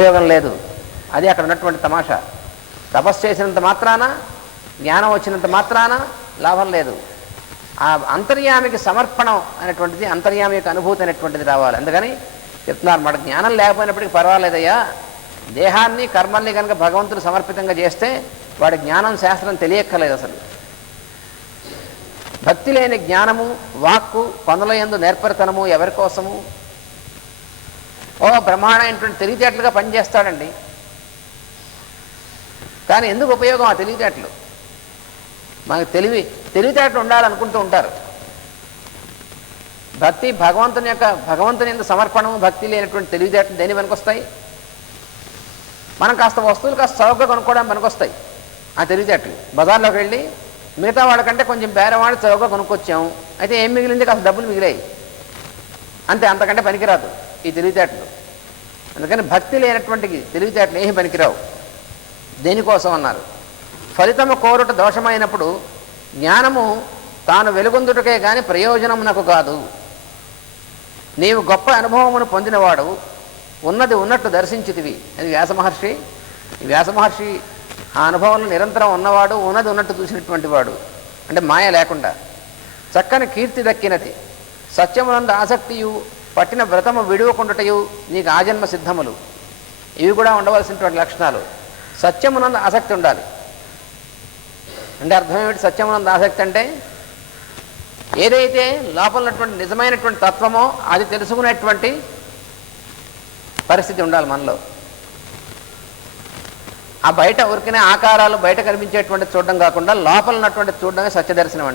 ఉపయోగం లేదు. అది అక్కడ ఉన్నటువంటి తమాషా. తపస్సు చేసినంత మాత్రాన, జ్ఞానం వచ్చినంత మాత్రాన లాభం లేదు. ఆ అంతర్యామికి సమర్పణం అనేటువంటిది, అంతర్యామి యొక్క అనుభూతి అనేటువంటిది రావాలి. అందుకని చెప్తున్నారు, మన జ్ఞానం లేకపోయినప్పటికీ పర్వాలేదయ్యా, దేహాన్ని కర్మల్ని కనుక భగవంతుడు సమర్పితంగా చేస్తే వాడి జ్ఞానం శాస్త్రం తెలియక్కర్లేదు. అసలు భక్తి లేని జ్ఞానము, వాక్కు, పనుల యందు నేర్పరితనము ఎవరి కోసము? బ్రహ్మాండమైనటువంటి తెలివితేటలుగా పనిచేస్తాడండి, కానీ ఎందుకు ఉపయోగం ఆ తెలివితేటలు? మనకు తెలివితేటలు ఉండాలనుకుంటూ ఉంటారు. భక్తి భగవంతుని యందు సమర్పణము, భక్తి లేనటువంటి తెలివితేటలు దేని పనికొస్తాయి? మనం కాస్త వస్తువులు కాస్త చౌకగా కొనుక్కోవడానికి పనికొస్తాయి ఆ తెలివితేటలు. బజార్లోకి వెళ్ళి మిగతా వాళ్ళకంటే కొంచెం బేరవాడి చౌకగా కొనుక్కొచ్చాము, అయితే ఏం మిగిలింది? కాస్త డబ్బులు మిగిలాయి అంతే, అంతకంటే పనికిరాదు ఈ తెలివితేటలు. అందుకని భక్తి లేనటువంటి తెలివితేటలు ఏమీ పనికిరావు. దేనికోసం అన్నారు? ఫలితము కోరుట దోషమైనప్పుడు జ్ఞానము తాను వెలుగొందుటకే కానీ ప్రయోజనమునకు కాదు. నీవు గొప్ప అనుభవమును పొందినవాడు, ఉన్నది ఉన్నట్టు దర్శించితివి. అది వ్యాసమహర్షి. ఈ వ్యాసమహర్షి ఆ అనుభవంలో నిరంతరం ఉన్నవాడు, ఉన్నది ఉన్నట్టు చూసినటువంటి వాడు, అంటే మాయ లేకుండా. చక్కని కీర్తి దక్కినది, సత్యమునందు ఆసక్తియు, పట్టిన వ్రతము విడువకుండుటయు నీకు ఆజన్మ సిద్ధములు. ఇవి కూడా ఉండవలసినటువంటి లక్షణాలు. సత్యమునందు ఆసక్తి ఉండాలి. అంటే అర్థం ఏమిటి? సత్యమునందు ఆసక్తి అంటే ఏదైతే లోపల ఉన్నటువంటి నిజమైనటువంటి తత్వమో అది తెలుసుకునేటువంటి పరిస్థితి ఉండాలి మనలో. ఆ బయట ఉరికినే ఆకారాలు బయట కనిపించేటువంటి చూడడం కాకుండా లోపల ఉన్నటువంటి చూడడమే సత్యదర్శనం.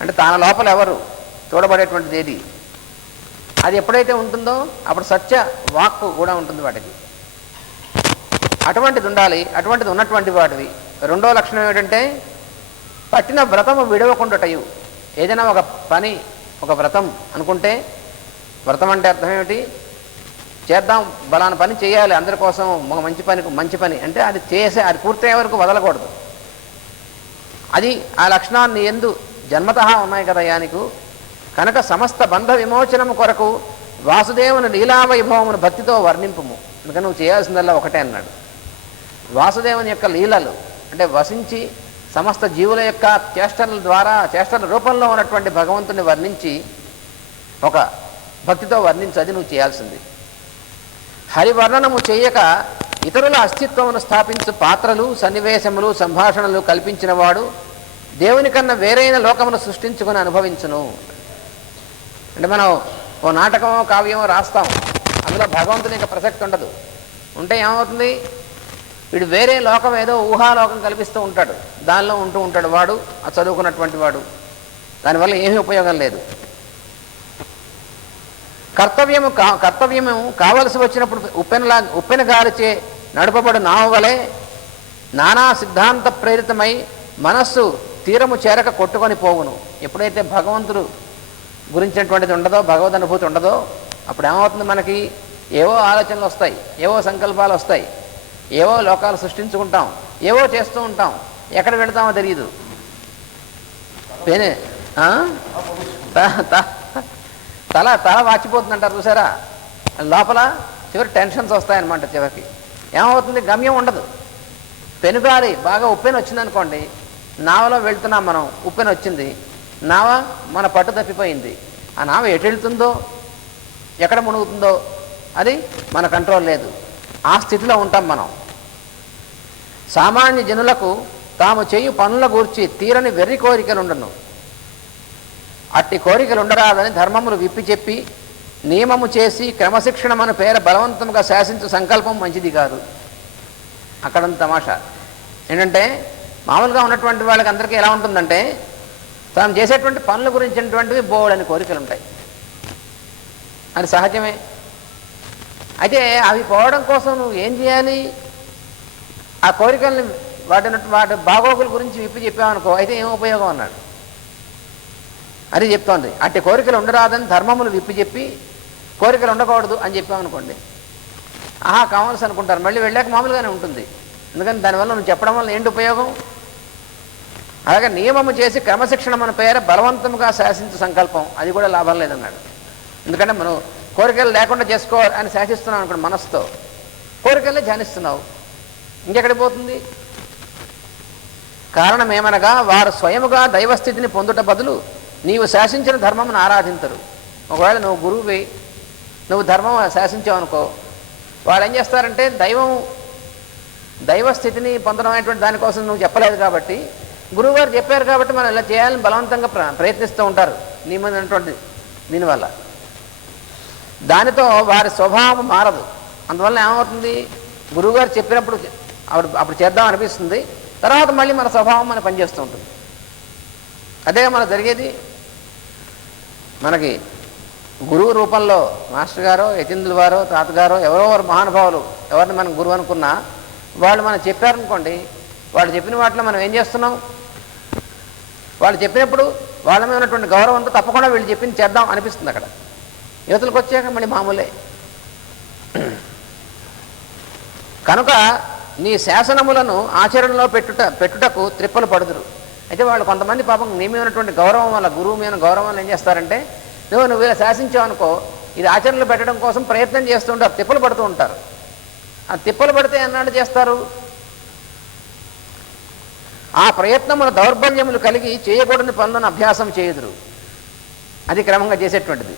అంటే తన లోపల ఎవరు చూడబడేటువంటిది ఏది, అది ఎప్పుడైతే ఉంటుందో అప్పుడు సత్య వాక్కు కూడా ఉంటుంది వాటికి. అటువంటిది ఉండాలి. అటువంటిది ఉన్నటువంటి వాటివి. రెండో లక్షణం ఏమిటంటే పట్టిన వ్రతము విడవకుండుటయు. ఏదైనా ఒక పని, ఒక వ్రతం అనుకుంటే, వ్రతం అంటే అర్థం ఏమిటి? చేద్దాం, బలానా పని చేయాలి అందరి కోసం, ఒక మంచి పని అంటే అది అది పూర్తయ్యే వరకు వదలకూడదు. అది ఆ లక్షణాన్ని ఎందు జన్మతః ఉన్నాయి కదా నీకు. కనుక సమస్త బంధ విమోచనము కొరకు వాసుదేవుని లీలావైభవమును భక్తితో వర్ణింపుము. అందుకని నువ్వు చేయాల్సిందల్లా ఒకటే అన్నాడు. వాసుదేవుని యొక్క లీలలు అంటే వసించి సమస్త జీవుల యొక్క చేష్టల ద్వారా, చేష్టల రూపంలో ఉన్నటువంటి భగవంతుని వర్ణించి ఒక భక్తితో వర్ణించి, అది నువ్వు చేయాల్సింది. హరివర్ణనము చేయక ఇతరుల అస్తిత్వమును స్థాపించు పాత్రలు, సన్నివేశములు, సంభాషణలు కల్పించిన వాడు దేవుని కన్నా వేరైన లోకమును సృష్టించుకుని అనుభవించును. అంటే మనం ఓ నాటకమో కావ్యమో రాస్తాం, అందులో భగవంతుని యొక్క ప్రసక్తి ఉండదు. ఉంటే ఏమవుతుంది? వీడు వేరే లోకం, ఏదో ఊహాలోకం కల్పిస్తూ ఉంటాడు, దానిలో ఉంటూ ఉంటాడు వాడు, ఆ చదువుకున్నటువంటి వాడు. దానివల్ల ఏమీ ఉపయోగం లేదు. కర్తవ్యము కావలసి వచ్చినప్పుడు ఉప్పెన గాలిచే నడపబడు నావ వలె నానా సిద్ధాంత ప్రేరితమై మనస్సు తీరము చేరక కొట్టుకొని పోవును. ఎప్పుడైతే భగవంతుడు గురించినటువంటిది ఉండదో, భగవద్ అనుభూతి ఉండదో, అప్పుడు ఏమవుతుంది? మనకి ఏవో ఆలోచనలు వస్తాయి, ఏవో సంకల్పాలు వస్తాయి, ఏవో లోకాలు సృష్టించుకుంటాం, ఏవో చేస్తూ ఉంటాం, ఎక్కడ వెళతామో తెలియదు. తల వాచిపోతుందంటారు చూసారా? లోపల చివరి టెన్షన్స్ వస్తాయన్నమాట. చివరికి ఏమవుతుంది? గమ్యం ఉండదు. పెనుగాలి బాగా ఉప్పెన వచ్చిందనుకోండి, నావలో వెళ్తున్నాం మనం, ఉప్పెన వచ్చింది, నావ మన పట్టు తప్పిపోయింది. ఆ నావ ఎటు వెళ్తుందో, ఎక్కడ మునుగుతుందో అది మన కంట్రోల్ లేదు. ఆ స్థితిలో ఉంటాం మనం. సామాన్య జనులకు తాము చేయు పనుల గూర్చి తీరని వెర్రి కోరికలుండను. అట్టి కోరికలు ఉండరాదని ధర్మములు విప్పి చెప్పి నియమము చేసి క్రమశిక్షణమను పేర బలవంతంగా శాసించు సంకల్పం మంచిది కాదు. అక్కడ తమాషా ఏంటంటే, మామూలుగా ఉన్నటువంటి వాళ్ళకి అందరికీ ఎలా ఉంటుందంటే, తాము చేసేటువంటి పనుల గురించినటువంటివి బోల్డని కోరికలు ఉంటాయి. అది సహజమే. అయితే అవి పోవడం కోసం నువ్వు ఏం చేయాలి? ఆ కోరికల్ని వాటి బాగోగుల గురించి విప్పి చెప్పామనుకో, అయితే ఏం ఉపయోగం అన్నాడు. అది చెప్తోంది. అట్టి కోరికలు ఉండరాదని ధర్మములు విప్పి చెప్పి కోరికలు ఉండకూడదు అని చెప్పామనుకోండి, కావాల్సి అనుకుంటారు. మళ్ళీ వెళ్ళాక మామూలుగానే ఉంటుంది. ఎందుకని దానివల్ల నువ్వు చెప్పడం వల్ల ఏంటి ఉపయోగం? అలాగే నియమము చేసి క్రమశిక్షణ మన పేర బలవంతముగా శాసించు సంకల్పం, అది కూడా లాభం లేదన్నాడు. ఎందుకంటే మనం కోరికలు లేకుండా చేసుకో అని శాసిస్తున్నాం అనుకోండి మనసుతో, కోరికలే ధ్యానిస్తున్నావు, ఇంకెక్కడికి పోతుంది? కారణమేమనగా వారు స్వయముగా దైవస్థితిని పొందుట బదులు నీవు శాసించిన ధర్మమును ఆరాధించరు. ఒకవేళ నువ్వు గురువువి, నువ్వు ధర్మం శాసించావు అనుకో, వాళ్ళు ఏం చేస్తారంటే దైవస్థితిని పొందడం అనేటువంటి దానికోసం నువ్వు చెప్పలేదు కాబట్టి, గురువుగారు చెప్పారు కాబట్టి మనం ఇలా చేయాలని బలవంతంగా ప్రయత్నిస్తూ ఉంటారు నీ మీద ఉన్నటువంటి దీనివల్ల. దానితో వారి స్వభావం మారదు. అందువల్ల ఏమవుతుంది, గురువుగారు చెప్పినప్పుడు అప్పుడు చేద్దాం అనిపిస్తుంది, తర్వాత మళ్ళీ మన స్వభావం మన పనిచేస్తూ ఉంటుంది. అదే మనకు జరిగేది. మనకి గురువు రూపంలో మాస్టర్ గారో యతీంద్రుల వారో తాతగారో ఎవరో వారు మహానుభావులు ఎవరిని మనం గురువు అనుకున్నా వాళ్ళు మనం చెప్పారనుకోండి, వాళ్ళు చెప్పిన వాటిలో మనం ఏం చేస్తున్నాం, వాళ్ళు చెప్పినప్పుడు వాళ్ళ మీద ఉన్నటువంటి గౌరవంతో తప్పకుండా వీళ్ళు చెప్పింది చేద్దాం అనిపిస్తుంది. అక్కడ యువతలకు వచ్చాక మళ్ళీ మామూలే. కనుక నీ శాసనములను ఆచరణలో పెట్టుటకు త్రిప్పలు పడుదురు. అయితే వాళ్ళు కొంతమంది పాపం నీ మీద ఉన్నటువంటి గౌరవం వల్ల, గురువు మీద గౌరవం వల్ల ఏం చేస్తారంటే, నువ్వు ఇలా శాసించావు అనుకో, ఇది ఆచరణలో పెట్టడం కోసం ప్రయత్నం చేస్తూ ఉంటారు, తిప్పలు పడుతూ ఉంటారు. ఆ తిప్పలు పడితే ఎన్నాళ్ళు చేస్తారు, ఆ ప్రయత్నముల దౌర్బల్యములు కలిగి చేయకూడని పనులను అభ్యాసం చేయుదురు. అది క్రమంగా చేసేటువంటిది.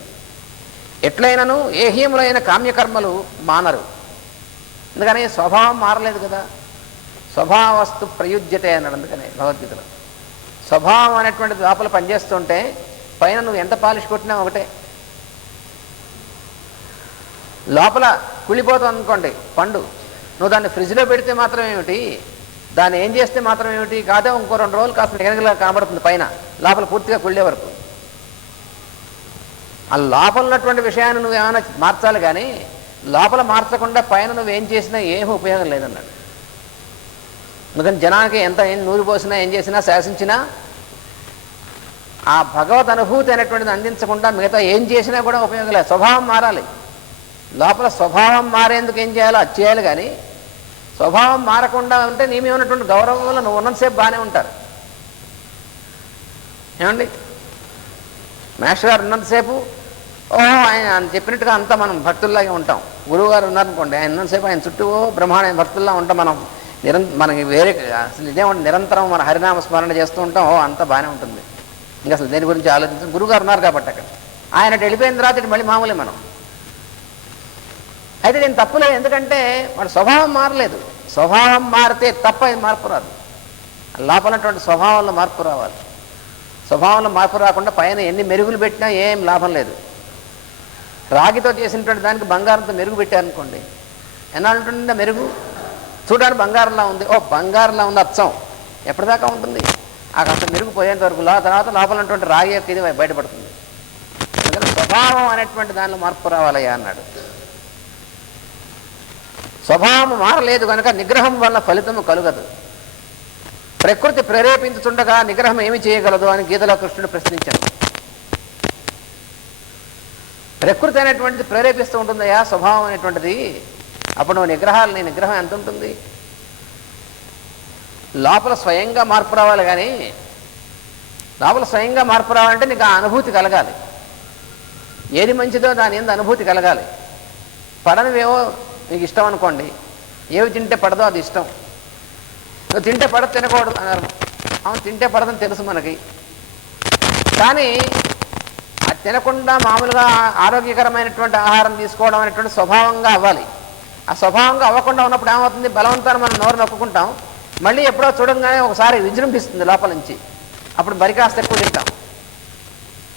ఎట్లయినను ఏహీములైన కామ్యకర్మలు మానరు. ఎందుకని స్వభావం మారలేదు కదా. స్వభావస్తు ప్రయుజ్యతే అన్నాడు అందుకనే భగవద్గీతలో. స్వభావం అనేటువంటిది లోపల పనిచేస్తుంటే పైన నువ్వు ఎంత పాలిష్ కొట్టినా ఒకటే. లోపల కుళ్ళిపోతుంది అనుకోండి పండు, నువ్వు దాన్ని ఫ్రిడ్జ్లో పెడితే మాత్రం ఏమిటి, దాన్ని ఏం చేస్తే మాత్రం ఏమిటి, కాదే ఇంకో 2 రోజులు కాస్త నిగనగలా కనబడుతుంది పైన, లోపల పూర్తిగా కుళ్ళే వరకు. ఆ లోపల ఉన్నటువంటి విషయాన్ని నువ్వు ఏమైనా మార్చాలి కానీ లోపల మార్చకుండా పైన నువ్వేం చేసినా ఏమీ ఉపయోగం లేదన్నాడు. అందుకని జనానికి ఎంత ఏం నూరి పోసినా ఏం చేసినా శాసించినా ఆ భగవద్ అనుభూతి అనేటువంటిది అందించకుండా మిగతా ఏం చేసినా కూడా ఉపయోగం లేదు. స్వభావం మారాలి. లోపల స్వభావం మారేందుకు ఏం చేయాలో అది చేయాలి కానీ స్వభావం మారకుండా ఉంటే నీ మీద ఉన్నటువంటి గౌరవం వల్ల నువ్వు ఉన్నంతసేపు బాగానే ఉంటారు. ఏమండి, మాస్టర్ గారు ఉన్నంతసేపు ఆయన చెప్పినట్టుగా అంతా మనం భక్తుల్లాగే ఉంటాం. గురువు గారు ఉన్నారనుకోండి, ఆయన ఉన్నంతసేపు ఆయన చుట్టూ బ్రహ్మాండ భక్తుల్లా ఉంటాం. మనకి వేరే అసలు ఇదేమంటే నిరంతరం మన హరినామ స్మరణ చేస్తూ ఉంటాం. అంతా బాగానే ఉంటుంది. ఇంకా అసలు దేని గురించి ఆలోచించాం. గురువుగారు ఉన్నారు కాబట్టి అక్కడ ఆయన వెళ్ళిపోయిన తర్వాత మళ్ళీ మామూలే మనం. అయితే నేను తప్పులేదు, ఎందుకంటే వాడు స్వభావం మారలేదు. స్వభావం మారితే తప్ప మార్పు రాదు. లోపలటువంటి స్వభావంలో మార్పు రావాలి. స్వభావంలో మార్పు రాకుండా పైన ఎన్ని మెరుగులు పెట్టినా ఏం లాభం లేదు. రాగితో చేసినటువంటి దానికి బంగారంతో మెరుగు పెట్టారనుకోండి, ఎన్నాళ్ళు ఉంటుంది మెరుగు? చూడడానికి బంగారంలా ఉంది, బంగారంలా ఉంది అచ్చం, ఎప్పటిదాకా ఉంటుంది? ఆ కాస్త మెరుగు పోయేంత వరకు తర్వాత లోపల ఉన్నటువంటి రాగి యొక్క ఇది బయటపడుతుంది. అందుకని స్వభావం అనేటువంటి దానిలో మార్పు రావాలయ్యా అన్నాడు. స్వభావం మారలేదు కనుక నిగ్రహం వల్ల ఫలితము కలుగదు. ప్రకృతి ప్రేరేపించుతుండగా నిగ్రహం ఏమి చేయగలదు అని గీతలో కృష్ణుడు ప్రశ్నించాడు. ప్రకృతి అనేటువంటిది ప్రేరేపిస్తూ ఉంటుందయ్యా స్వభావం అనేటువంటిది. అప్పుడు నువ్వు నీ నిగ్రహం ఎంత ఉంటుంది? లోపల స్వయంగా మార్పు రావాలి. కానీ లోపల స్వయంగా మార్పు రావాలంటే నీకు ఆ అనుభూతి కలగాలి. ఏది మంచిదో దాని ఎందు అనుభూతి కలగాలి. పడనివేవో నీకు ఇష్టం అనుకోండి, ఏవి తింటే పడదో అది ఇష్టం. నువ్వు తింటే పడదు తినకూడదు అన్నారు. అవును, తింటే పడదని తెలుసు మనకి. కానీ అది తినకుండా మామూలుగా ఆరోగ్యకరమైనటువంటి ఆహారం తీసుకోవడం అనేటువంటి స్వభావంగా అవ్వాలి. ఆ స్వభావంగా అవ్వకుండా ఉన్నప్పుడు ఏమవుతుంది, బలవంతాన్ని మనం నోరు నొక్కుంటాం. మళ్ళీ ఎప్పుడో చూడంగానే ఒకసారి విజృంభిస్తుంది లోపల నుంచి. అప్పుడు బరి కాస్త ఎక్కువ తింటాం.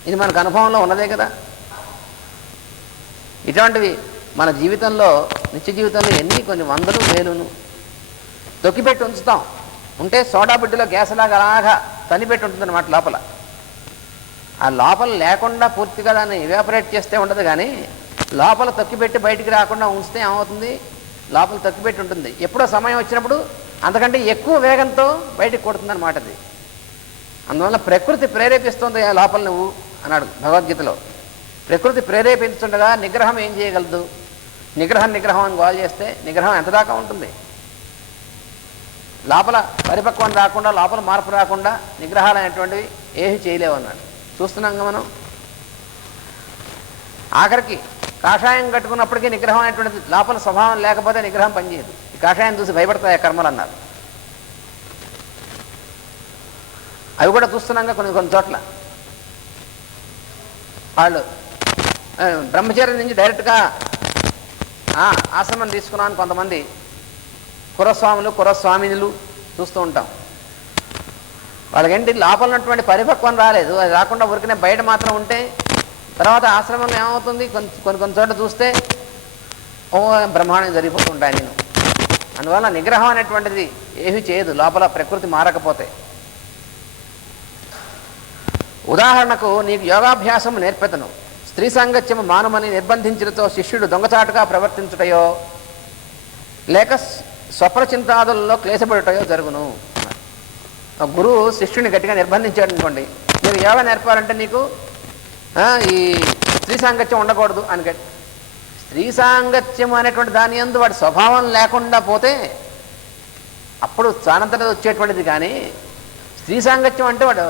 ఇది మనకు అనుభవంలో ఉన్నదే కదా. ఇటువంటివి మన జీవితంలో నిత్య జీవితంలో కొన్ని వందలు వేలును తొక్కిపెట్టి ఉంచుతాం. ఉంటే సోడా బిడ్డలో గ్యాస్లాగా అలాగా తనిపెట్టి ఉంటుంది అన్నమాట లోపల. ఆ లోపల లేకుండా పూర్తిగా దాన్ని ఇవాపరేట్ చేస్తే ఉండదు. కానీ లోపల తొక్కిపెట్టి బయటికి రాకుండా ఉంచితే ఏమవుతుంది, లోపల తొక్కిపెట్టి ఉంటుంది. ఎప్పుడో సమయం వచ్చినప్పుడు అంతకంటే ఎక్కువ వేగంతో బయటికి కొడుతుంది అన్నమాట అది. అందువల్ల ప్రకృతి ప్రేరేపిస్తుంది లోపల నువ్వు అన్నాడు భగవద్గీతలో. ప్రకృతి ప్రేరేపించుండగా నిగ్రహం ఏం చేయగలదు? నిగ్రహం అని గోల్ చేస్తే నిగ్రహం ఎంత దాకా ఉంటుంది? లోపల పరిపక్వం రాకుండా, లోపల మార్పు రాకుండా నిగ్రహాలు అనేటువంటివి ఏమీ చేయలేవు అన్నాడు. చూస్తున్నాం మనం. ఆఖరికి కాషాయం కట్టుకున్నప్పటికీ నిగ్రహం అనేటువంటిది లోపల స్వభావం లేకపోతే నిగ్రహం పనిచేయదు. ఈ కాషాయం చూసి భయపడతాయి కర్మలు అన్నారు. అవి కూడా చూస్తున్నాగా కొన్ని చోట్ల వాళ్ళు బ్రహ్మచర్యం నుంచి డైరెక్ట్గా ఆశ్రమం తీసుకున్నాను కొంతమంది కురస్వామినులు చూస్తూ ఉంటాం. వాళ్ళకేంటి లోపల ఉన్నటువంటి పరిపక్వం రాలేదు. అది రాకుండా ఊరికనే బయట మాత్రం ఉంటే తర్వాత ఆశ్రమంలో ఏమవుతుంది, కొన్ని చోట్ల చూస్తే బ్రహ్మాండం జరిగిపోతుంటాయి నేను. అందువల్ల నిగ్రహం అనేటువంటిది ఏమీ చేయదు లోపల ప్రకృతి మారకపోతే. ఉదాహరణకు నీకు యోగాభ్యాసం నేర్పెతను, స్త్రీ సాంగత్యము మానమని నిర్బంధించడంతో శిష్యుడు దొంగచాటుగా ప్రవర్తించుటయో లేక స్వప్న చింతాదులలో క్లేశపడుటయో జరుగును. గురువు శిష్యుని గట్టిగా నిర్బంధించాడు అనుకోండి, మీరు యోగా నేర్పాలంటే నీకు ఈ స్త్రీ సాంగత్యం ఉండకూడదు అని. స్త్రీ సాంగత్యం అనేటువంటి దాని యందు వాడి స్వభావం లేకుండా పోతే అప్పుడు చానంతట వచ్చేటువంటిది. కానీ స్త్రీ సాంగత్యం అంటే వాడు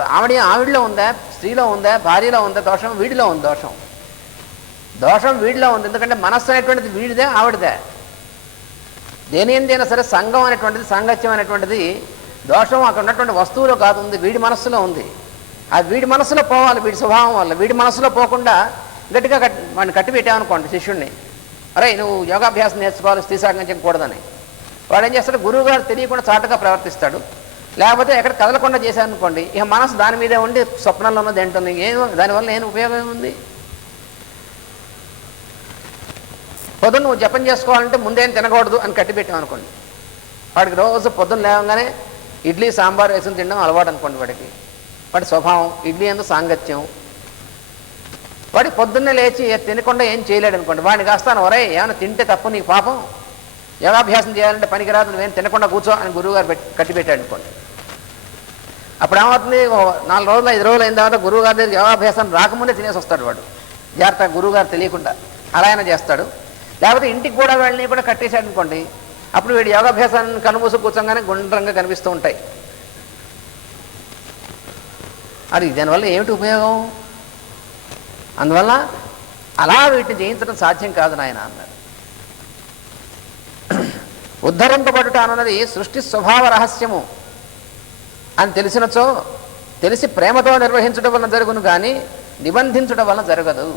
ఆవిడలో ఉందా, స్త్రీలో ఉందా, భార్యలో ఉందా దోషం, వీడిలో ఉంది దోషం వీడిలో ఉంది. ఎందుకంటే మనస్సు అనేటువంటిది వీడిదే ఆవిడదే. దేనిదైనా సరే సంఘం అనేటువంటిది, సాంగత్యం అనేటువంటిది దోషం అక్కడ ఉన్నటువంటి వస్తువులో కాదు, ఉంది వీడి మనస్సులో ఉంది. అది వీడి మనస్సులో పోవాలి, వీడి స్వభావం వల్ల. వీడి మనస్సులో పోకుండా గట్టిగా వాడిని కట్టి పెట్టామనుకోండి శిష్యుడిని, అరే నువ్వు యోగాభ్యాసం నేర్చుకోవాలి, స్త్రీ సాంగత్యం కూడదని. వాడు ఏం చేస్తాడు, గురువు గారు తెలియకుండా చాటుగా ప్రవర్తిస్తాడు. లేకపోతే ఎక్కడ కదలకుండా చేశారనుకోండి, ఇక మనసు దాని మీదే ఉండి స్వప్నంలో ఉన్నది ఏంటుంది, దానివల్ల ఏం ఉపయోగం ఉంది. పొద్దున్న నువ్వు జపం చేసుకోవాలంటే ముందేం తినకూడదు అని కట్టిపెట్టామనుకోండి, వాడికి రోజు పొద్దున్న లేవగానే ఇడ్లీ సాంబార్ వేసుకుని తినడం అలవాటు అనుకోండి. వాడి స్వభావం ఇడ్లీ అందు సాంగత్యం. వాడి పొద్దున్నే లేచి తినకుండా ఏం చేయలేడు అనుకోండి, వాడిని కాస్తాను ఒరే ఏమైనా తింటే తప్పు నీకు పాపం, యోగాభ్యాసం చేయాలంటే పనికిరాదు, నువ్వేం తినకుండా కూర్చో అని గురువుగారు కట్టిపెట్టాడు అనుకోండి. అప్పుడు ఏమవుతుంది, 4 రోజులు 5 రోజులు అయిన తర్వాత గురువుగారి దగ్గర యోగాభ్యాసం రాకముందే తినేసి వస్తాడు వాడు, జాగ్రత్తగా గురువుగారు తెలియకుండా. అలా అయినా చేస్తాడు. లేకపోతే ఇంటికి కూడా వెళ్ళని కూడా కట్టేశాడు అనుకోండి, అప్పుడు వీడు యోగాభ్యాసాన్ని కనుమూసు కూర్చోగానే గుండ్రంగా కనిపిస్తూ ఉంటాయి. అది దానివల్ల ఏమిటి ఉపయోగం? అందువల్ల అలా వీటిని జయించడం సాధ్యం కాదు నాయన అన్నాడు. ఉద్ధరింపబడుట అన్నది సృష్టి స్వభావ రహస్యము అని తెలిసినచో తెలిసి ప్రేమతో నిర్వహించడం వలన జరుగును కానీ నిబంధించడం వలన జరగదు.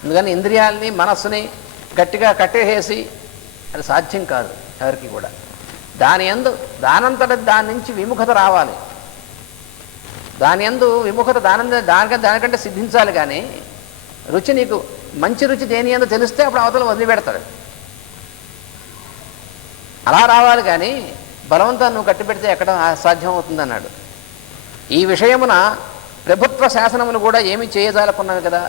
అందుకని ఇంద్రియాలని మనస్సుని గట్టిగా కట్టేసేసి అది సాధ్యం కాదు ఎవరికి కూడా. దానంతట దాని నుంచి విముఖత రావాలి. దాని యందు విముఖత దానికంటే సిద్ధించాలి. కానీ రుచి నీకు మంచి రుచి దేని యందు తెలిస్తే అప్పుడు అవతల వదిలిపెడతాడు. అలా రావాలి. కానీ బలవంతాన్ని నువ్వు కట్టిపెడితే ఎక్కడ అసాధ్యం అవుతుందన్నాడు. ఈ విషయమున ప్రభుత్వ శాసనములు కూడా ఏమి చేయజాలకున్నవి కదా.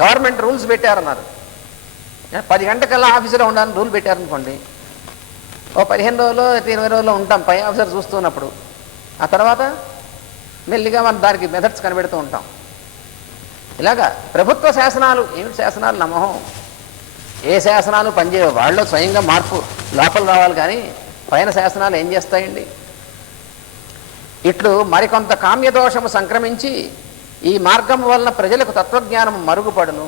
గవర్నమెంట్ రూల్స్ పెట్టారన్నారు, 10 గంటకల్లా ఆఫీసులో ఉండాలని రూల్ పెట్టారనుకోండి, ఓ 15 రోజులు 20 రోజుల్లో ఉంటాం పై ఆఫీసర్ చూస్తున్నప్పుడు. ఆ తర్వాత మెల్లిగా మనం దానికి మెథడ్స్ కనిపెడుతూ ఉంటాం. ఇలాగా ప్రభుత్వ శాసనాలు ఏమిటి శాసనాలు నమ్మహం, ఏ శాసనాలు పనిచేయవు. వాళ్ళు స్వయంగా మార్పు లోపల రావాలి. కానీ పైన శాసనాలు ఏం చేస్తాయండి? ఇట్లు మరికొంత కామ్యదోషము సంక్రమించి ఈ మార్గం వలన ప్రజలకు తత్వజ్ఞానం మరుగుపడును.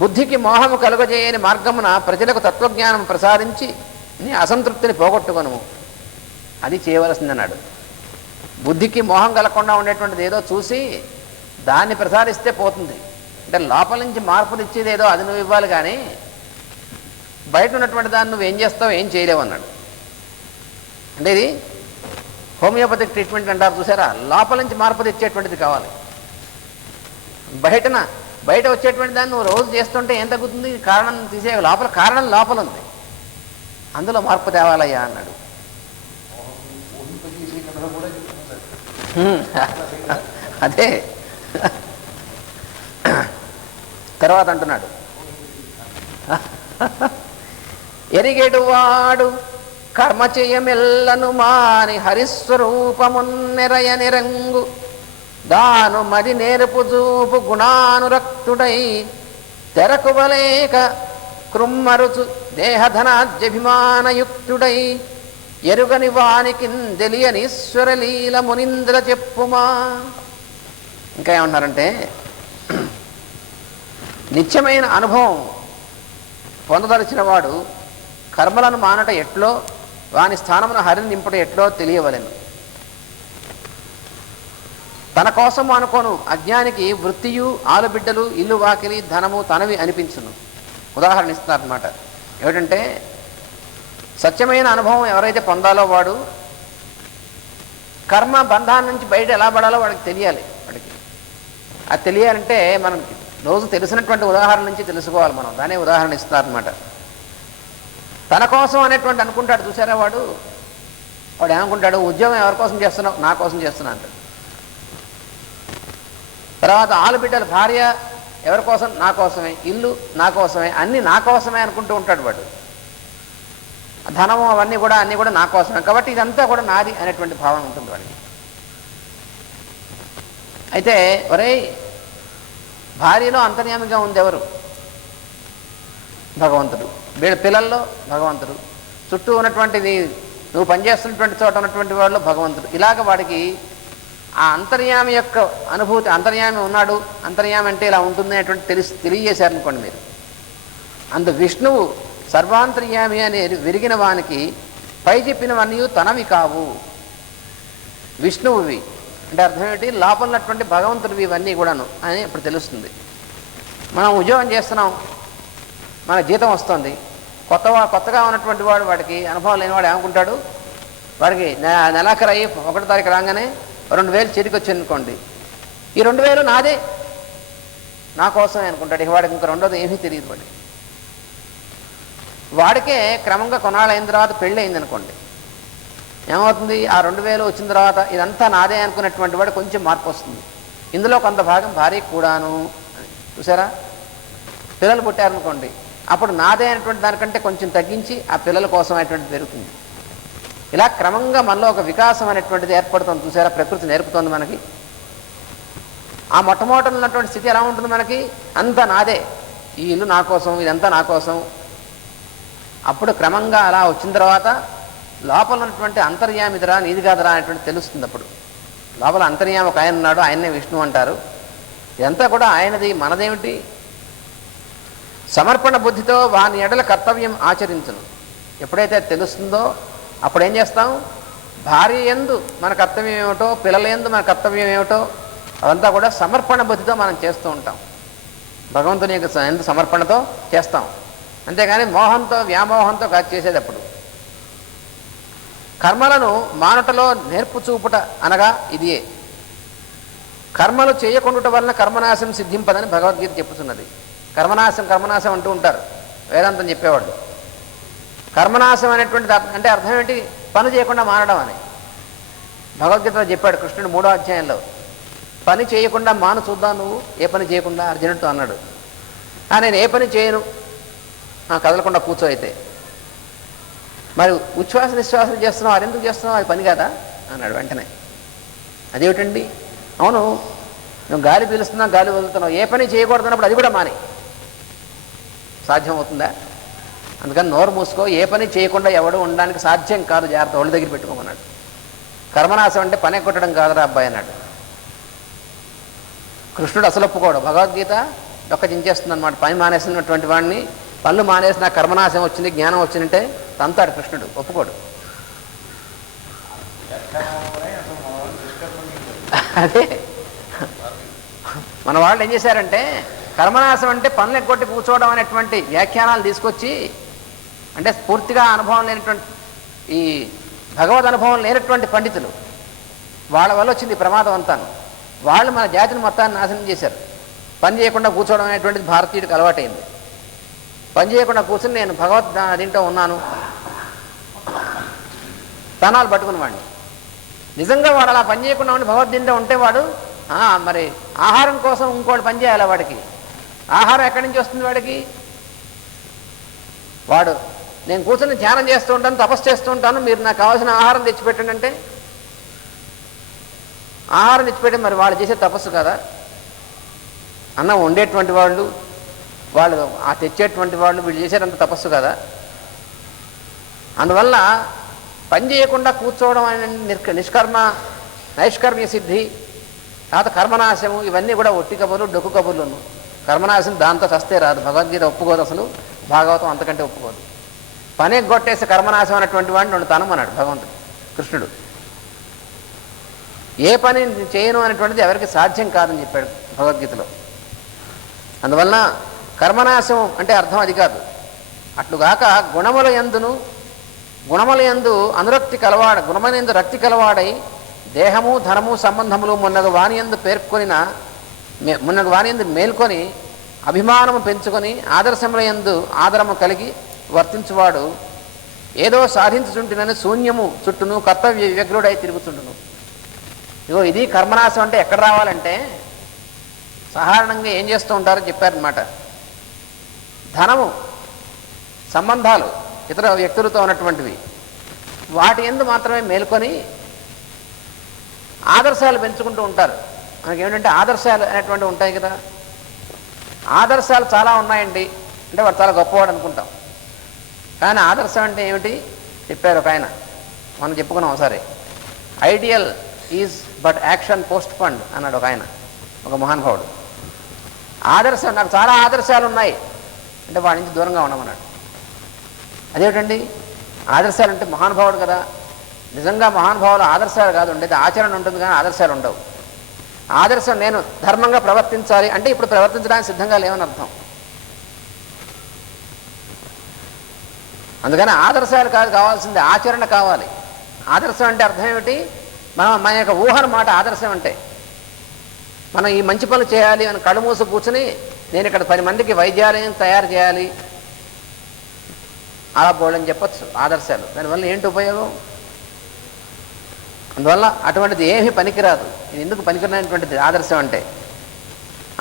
బుద్ధికి మోహము కలుగజేయని మార్గమున ప్రజలకు తత్వజ్ఞానం ప్రసారించి నీ అసంతృప్తిని పోగొట్టుకొను. అది చేయవలసిందన్నాడు. బుద్ధికి మోహం కలగకుండా ఉండేటువంటిది ఏదో చూసి దాన్ని ప్రసారిస్తే పోతుంది. అంటే లోపల నుంచి మార్పులు ఇచ్చేది ఏదో అది నువ్వు ఇవ్వాలి. కానీ బయట ఉన్నటువంటి దాన్ని నువ్వు ఏం చేస్తావు, ఏం చేయలేవు అన్నాడు. అంటే ఇది హోమియోపతిక్ ట్రీట్మెంట్ అంటారు చూసారా, లోపల నుంచి మార్పు తెచ్చేటువంటిది కావాలి. బయట వచ్చేటువంటి దాన్ని నువ్వు రోజు చేస్తుంటే ఏం తగ్గుతుంది? కారణం తీసే కారణం లోపల ఉంది, అందులో మార్పు తేవాలయ్యా అన్నాడు. అదే తర్వాత అంటున్నాడు, ఎరిగెడువాడు కర్మ చేయమెల్లను మాని హరిస్వరూపమున్నెరయ నిరంగు దాను మది నేర్పు చూపు గుణానురక్తుడై తెరకువలేక కృమ్మరుచు దేహధనాద్యభిమానయుక్తుడై ఎరుగని వానికి తెలియని ఈశ్వరలీల మునింద్ర చెప్పుమా. ఇంకా ఏమన్నారంటే నిత్యమైన అనుభవం పొందదలిచిన వాడు కర్మలను మానట ఎట్లో వాని స్థానమున హరిని నింపట ఎట్లో తెలియవలెను. తన కోసము అనుకోను అజ్ఞానికి వృత్తియు ఆలుబిడ్డలు ఇల్లు వాకిలి ధనము తనవి అనిపించును. ఉదాహరణ ఇస్తున్నారన్నమాట. ఏమిటంటే సత్యమైన అనుభవం ఎవరైతే పొందాలో వాడు కర్మ బంధాన్ని నుంచి బయట ఎలా పడాలో వాడికి తెలియాలి. వాడికి అది తెలియాలంటే మనం రోజు తెలిసినటువంటి ఉదాహరణ నుంచి తెలుసుకోవాలి. మనం దానే ఉదాహరణ ఇస్తున్నారన్నమాట. తన కోసం అనేటువంటి అనుకుంటాడు చూసారా, వాడు ఏమనుకుంటాడు, ఉద్యోగం ఎవరి కోసం చేస్తున్నావు, నా కోసం చేస్తున్నా అంటాడు. తర్వాత ఆలుబిడ్డల భార్య ఎవరి కోసం, నా కోసమే, ఇల్లు నా కోసమే, అన్నీ నా కోసమే అనుకుంటూ ఉంటాడు వాడు. ధనము అవన్నీ కూడా అన్నీ కూడా నా కోసమే, కాబట్టి ఇదంతా కూడా నాది అనేటువంటి భావన ఉంటుంది వాడికి. అయితే ఒరే, భార్యలో అంతర్యామిగా ఉంది ఎవరు? భగవంతుడు. వీళ్ళ పిల్లల్లో భగవంతుడు, చుట్టూ ఉన్నటువంటిది నువ్వు పనిచేస్తున్నటువంటి చోట ఉన్నటువంటి వాళ్ళు భగవంతుడు. ఇలాగ వాడికి ఆ అంతర్యామి యొక్క అనుభూతి, అంతర్యామి ఉన్నాడు, అంతర్యామి అంటే ఇలా ఉంటుంది అనేటువంటి తెలియజేశారనుకోండి మీరు. అందు విష్ణువు సర్వాంతర్యామి అని విరిగిన వానికి పై చెప్పినవన్నీ తనవి కావు, విష్ణువువి. అంటే అర్థం ఏమిటి, లోపల ఉన్నటువంటి భగవంతుడివి ఇవన్నీ కూడాను అని ఇప్పుడు తెలుస్తుంది. మనం ఉద్యోగం చేస్తున్నాం, మన జీతం వస్తుంది. కొత్తగా ఉన్నటువంటి వాడు, వాడికి అనుభవం లేనివాడు ఏమనుకుంటాడు, వాడికి నెలాఖరు అయ్యి 1వ తారీఖు రాగానే 2,000 చేతికి వచ్చిందనుకోండి, ఈ 2,000 నాదే, నా కోసమే అనుకుంటాడు. ఇక వాడికి ఇంకా రెండోది ఏమీ తెలియదు. వాడికే క్రమంగా కొన్నాళ్ళు అయిన తర్వాత పెళ్ళి అయిందనుకోండి, ఏమవుతుంది, ఆ 2,000 వచ్చిన తర్వాత ఇదంతా నాదే అనుకున్నటువంటి వాడు కొంచెం మార్పు వస్తుంది. ఇందులో కొంత భాగం భార్యకు కూడాను. చూసారా, పిల్లలు పుట్టారనుకోండి, అప్పుడు నాదే అయినటువంటి దానికంటే కొంచెం తగ్గించి ఆ పిల్లల కోసం అనేటువంటిది పెరుగుతుంది. ఇలా క్రమంగా మనలో ఒక వికాసం అనేటువంటిది ఏర్పడుతుంది. చూసారా, ప్రకృతి నేర్పుతోంది మనకి. ఆ మొట్టమొదటి ఉన్నటువంటి స్థితి ఎలా ఉంటుంది మనకి, అంతా నాదే, ఈ ఇల్లు నా కోసం, ఇదంతా నా కోసం. అప్పుడు క్రమంగా అలా వచ్చిన తర్వాత లోపల ఉన్నటువంటి అంతర్యామిదిరా నీది కాదురా అనేటువంటి తెలుస్తుంది. అప్పుడు లోపల అంతర్యామి ఒక ఆయన ఉన్నాడు, ఆయన్నే విష్ణువు అంటారు. ఇదంతా కూడా ఆయనది, మనదేమిటి. సమర్పణ బుద్ధితో వాని ఎడల కర్తవ్యం ఆచరించను. ఎప్పుడైతే తెలుస్తుందో అప్పుడు ఏం చేస్తాం, భార్య యందు మన కర్తవ్యం ఏమిటో, పిల్లల యందు మన కర్తవ్యం ఏమిటో అదంతా కూడా సమర్పణ బుద్ధితో మనం చేస్తూ ఉంటాం. భగవంతుని యొక్క ఎందు సమర్పణతో చేస్తాం, అంతేగాని మోహంతో వ్యామోహంతో కాదు చేసేది. అప్పుడు కర్మలను మానుటలో నేర్పు చూపుట అనగా ఇదియే. కర్మలు చేయకుండుట వలన కర్మనాశం సిద్ధింపదని భగవద్గీత చెప్పుతున్నది. కర్మనాశం అంటూ ఉంటారు వేదాంతం చెప్పేవాళ్ళు. కర్మనాశం అనేటువంటిది అంటే అర్థం ఏంటి, పని చేయకుండా మానడం అని భగవద్గీతలో చెప్పాడు కృష్ణుడు 3వ అధ్యాయంలో. పని చేయకుండా మాను చూద్దాం, నువ్వు ఏ పని చేయకుండా అర్జునుడితో అన్నాడు. నేను ఏ పని చేయను, కదలకుండా కూర్చో. అయితే మరి ఉచ్ఛ్వాస నిశ్వాసలు చేస్తున్నావు, అది ఎందుకు చేస్తున్నావు, అది పని కాదా అన్నాడు వెంటనే. అదేమిటండి, అవును నువ్వు గాలి పీలుస్తున్నావు, గాలి వదులుతున్నావు, ఏ పని చేయకూడదన్నప్పుడు అది కూడా మాని, సాధ్యం అవుతుందా? అందుకని నోరు మూసుకో, ఏ పని చేయకుండా ఎవడు ఉండడానికి సాధ్యం కాదు, జాగ్రత్త, ఒళ్ళు దగ్గర పెట్టుకోమన్నాడు. కర్మనాశం అంటే పని కొట్టడం కాదురా అబ్బాయి అన్నాడు. కృష్ణుడు అసలు ఒప్పుకోడు. భగవద్గీత ఒక్క చించేస్తుంది అనమాట. పని మానేసినటువంటి వాడిని, పనులు మానేసిన కర్మనాశం వచ్చింది, జ్ఞానం వచ్చిందంటే తంతాడు కృష్ణుడు, ఒప్పుకోడు. అదే మన వాళ్ళు ఏం చేశారంటే, కర్మనాశం అంటే పనులు ఎగ్గొట్టి కూర్చోవడం అనేటువంటి వ్యాఖ్యానాలు తీసుకొచ్చి, అంటే పూర్తిగా అనుభవం లేనటువంటి, ఈ భగవద్ అనుభవం లేనటువంటి పండితులు, వాళ్ళ వల్ల వచ్చింది ప్రమాదం అంతాను. వాళ్ళు మన జాతిని మొత్తాన్ని నాశనం చేశారు. పని చేయకుండా కూర్చోవడం అనేటువంటిది భారతీయుడికి అలవాటైంది. పని చేయకుండా కూర్చొని నేను భగవద్ దీంట్లో ఉన్నాను తనాలు పట్టుకుని వాడిని. నిజంగా వాడు అలా పని చేయకుండా ఉండి భగవద్గీత ఉంటే వాడు మరి ఆహారం కోసం ఇంకోటి పని చేయాలి. వాడికి ఆహారం ఎక్కడి నుంచి వస్తుంది? వాడు నేను కూర్చొని ధ్యానం చేస్తూ ఉంటాను, తపస్సు చేస్తూ ఉంటాను, మీరు నాకు కావాల్సిన ఆహారం తెచ్చిపెట్టండి అంటే ఆహారం తెచ్చిపెట్టి మరి వాళ్ళు చేసే తపస్సు కదా. అన్నం వండేటువంటి వాళ్ళు, వాళ్ళు ఆ తెచ్చేటువంటి వాళ్ళు, వీళ్ళు చేసేటంత తపస్సు కదా. అందువల్ల పని చేయకుండా కూర్చోవడం అనే నైష్కర్మ్య సిద్ధి, తర్వాత కర్మనాశము, ఇవన్నీ కూడా ఒట్టి కబుర్లు, డొక్కు కబుర్లను. కర్మనాశం దాంతో చస్తే రాదు. భగవద్గీత ఒప్పుకోదు, అసలు భాగవతం అంతకంటే ఒప్పుకోదు. పని ఎగ్గొట్టేసి కర్మనాశం అనేటువంటి వాడిని నన్ను తనమన్నాడు భగవంతుడు కృష్ణుడు. ఏ పని చేయను అనేటువంటిది ఎవరికి సాధ్యం కాదని చెప్పాడు భగవద్గీతలో. అందువలన కర్మనాశం అంటే అర్థం అది కాదు. అట్లుగాక గుణముల యందు అనురక్తి కలవాడ, గుణముల యందు రక్తి కలవాడై దేహము ధనము సంబంధములు మున్నగు వాని యందు మేల్కొని అభిమానము పెంచుకొని ఆదర్శముల యందు ఆదరము కలిగి వర్తించువాడు ఏదో సాధించుచుంటునని శూన్యము చుట్టూను కర్తవ్య వ్యగ్రుడై తిరుగుతుండును. ఇగో ఇది కర్మనాశం అంటే ఎక్కడ రావాలంటే సాధారణంగా ఏం చేస్తూ ఉంటారో చెప్పారనమాట. ధనము, సంబంధాలు, ఇతర వ్యక్తులతో ఉన్నటువంటివి, వాటి యందు మాత్రమే మేల్కొని ఆదర్శాలు పెంచుకుంటూ ఉంటారు. మనకేమిటంటే ఆదర్శాలు అనేటువంటివి ఉంటాయి కదా. ఆదర్శాలు చాలా ఉన్నాయండి అంటే వాడు చాలా గొప్పవాడు అనుకుంటాం. కానీ ఆదర్శం అంటే ఏమిటి చెప్పారు ఒక ఆయన, మనం చెప్పుకున్నాం ఒకసారి. Ideal is but action post fund అన్నాడు ఒక ఆయన, ఒక మహానుభావుడు. ఆదర్శం, నాకు చాలా ఆదర్శాలు ఉన్నాయి అంటే వాడి నుంచి దూరంగా ఉండమన్నాడు. అదేమిటండి ఆదర్శాలు అంటే? మహానుభావుడు కదా. నిజంగా మహానుభావులు ఆదర్శాలు కాదు ఉండేది, ఆచరణ ఉంటుంది కానీ ఆదర్శాలు ఉండవు. ఆదర్శం నేను ధర్మంగా ప్రవర్తించాలి అంటే ఇప్పుడు ప్రవర్తించడానికి సిద్ధంగా లేవని అర్థం. అందుకని ఆదర్శాలు కాదు కావాల్సింది, ఆచరణ కావాలి. ఆదర్శం అంటే అర్థం ఏమిటి? మన యొక్క ఊహన మాట ఆదర్శం అంటే. మనం ఈ మంచి పనులు చేయాలి అని కళ్ళు మూసి కూర్చుని నేను ఇక్కడ 10 మందికి వైద్యాలయం తయారు చేయాలి అలా బోళ్ళని చెప్పచ్చు ఆదర్శాలు. దానివల్ల ఏంటి ఉపయోగం? అందువల్ల అటువంటిది ఏమీ పనికిరాదు. ఇది ఎందుకు పనికిరానటువంటిది ఆదర్శం అంటే?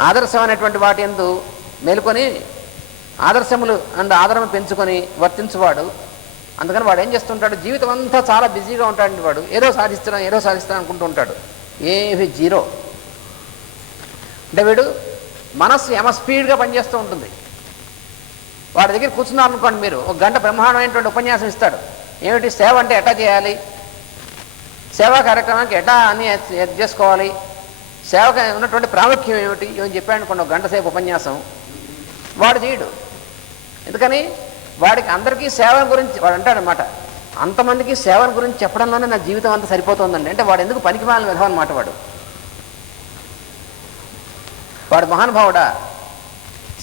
ఆదర్శం అనేటువంటి వాటి యందు మేలుకొని ఆదర్శములు అండ్ ఆదరణ పెంచుకొని వర్తించువాడు. అందుకని వాడు ఏం చేస్తుంటాడు? జీవితం అంతా చాలా బిజీగా ఉంటాడండి వాడు. ఏదో సాధిస్తాను అనుకుంటూ ఉంటాడు. ఏవి జీరో. అంటే వీడు మనస్సు స్పీడ్గా పనిచేస్తూ ఉంటుంది. వాడి దగ్గర కూర్చున్నారు అనుకోండి మీరు, 1 గంట బ్రహ్మాండమైనటువంటి ఉపన్యాసం ఇస్తాడు. ఏమిటి సేవ అంటే ఎట్లా చేయాలి, సేవా కార్యక్రమానికి ఎట్లా అన్ని చేసుకోవాలి, సేవకు ఉన్నటువంటి ప్రాముఖ్యం ఏమిటి ఇవని చెప్పాడు అనుకోండి. 1 గంట సేపు ఉపన్యాసం వాడు చేయడు. ఎందుకని? వాడికి అందరికీ సేవ గురించి వాడు అంటాడనమాట, అంతమందికి సేవల గురించి చెప్పడంలోనే నా జీవితం అంతా సరిపోతుందండి అంటే వాడు ఎందుకు పనికిమాలిన విధం అనమాట. వాడు మహానుభావుడా?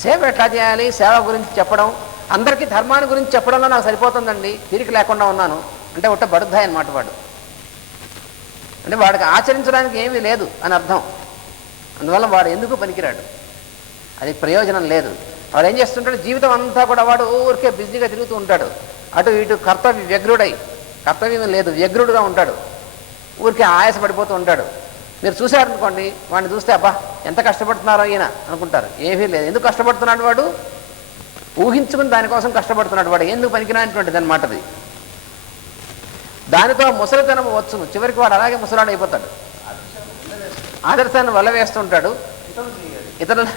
సేవ ఎట్లా చేయాలి, సేవ గురించి చెప్పడం, అందరికీ ధర్మాన్ని గురించి చెప్పడంలో నాకు సరిపోతుందండి, తీరిక లేకుండా ఉన్నాను అంటే ఒట్ట బడుద్దాయి అనమాట వాడు. అంటే వాడికి ఆచరించడానికి ఏమీ లేదు అని అర్థం. అందువల్ల వాడు ఎందుకు పనికిరాడు, అది ప్రయోజనం లేదు. వాడు ఏం చేస్తుంటాడు? జీవితం అంతా కూడా వాడు ఊరికే బిజీగా తిరుగుతూ ఉంటాడు. అటు ఇటు కర్తవ్య వ్యగ్రుడై, కర్తవ్యం లేదు వ్యగ్రుడుగా ఉంటాడు. ఊరికే ఆయాసపడిపోతూ ఉంటాడు. మీరు చూశారనుకోండి, వాడిని చూస్తే అబ్బా ఎంత కష్టపడుతున్నారో ఈయన అనుకుంటారు. ఏమీ లేదు. ఎందుకు కష్టపడుతున్నాడు వాడు? ఊహించుకుని దానికోసం కష్టపడుతున్నాడు. వాడు ఎందుకు పనికిరానటువంటిది అనమాట అది. దానితో ముసలితనం వచ్చును, చివరికి వాడు అలాగే ముసలాడు అయిపోతాడు. ఆదర్శాన్ని వల్ల వేస్తుంటాడు, ఇతరులు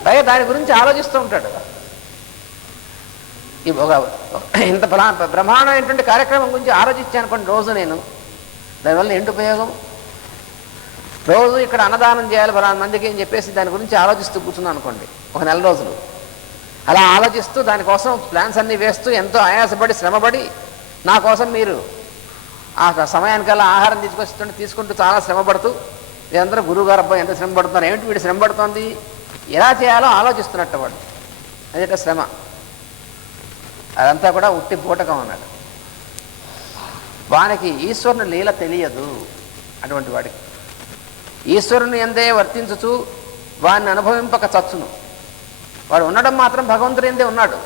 అలాగే దాని గురించి ఆలోచిస్తూ ఉంటాడు. ఇంత బ్రహ్మాండమైనటువంటి కార్యక్రమం గురించి ఆలోచించాను అనుకోండి రోజు నేను, దానివల్ల ఏంటి ఉపయోగం? రోజు ఇక్కడ అన్నదానం చేయాలి 10 మందికి అని చెప్పేసి దాని గురించి ఆలోచిస్తూ కూర్చున్నాను అనుకోండి 1 నెల రోజులు. అలా ఆలోచిస్తూ దానికోసం ప్లాన్స్ అన్నీ వేస్తూ ఎంతో ఆయాసపడి శ్రమపడి నా కోసం మీరు ఆ సమయానికల్లా ఆహారం తీసుకుంటూ చాలా శ్రమపడుతూ వీరందరూ గురువుగారు అబ్బాయి ఎంత శ్రమ పడుతున్నారు, ఏమిటి వీడు శ్రమ పడుతోంది, ఎలా చేయాలో ఆలోచిస్తున్నట్టు వాడు. అదే శ్రమ. అదంతా కూడా ఉట్టి బూటకం అన్నాడు. వానికి ఈశ్వరుని లీల తెలియదు. అటువంటి వాడికి ఈశ్వరుని ఎందే వర్తించుచు వాడిని అనుభవింపక చచ్చును. వాడు ఉండడం మాత్రం భగవంతుని ఎందే ఉన్నాడు.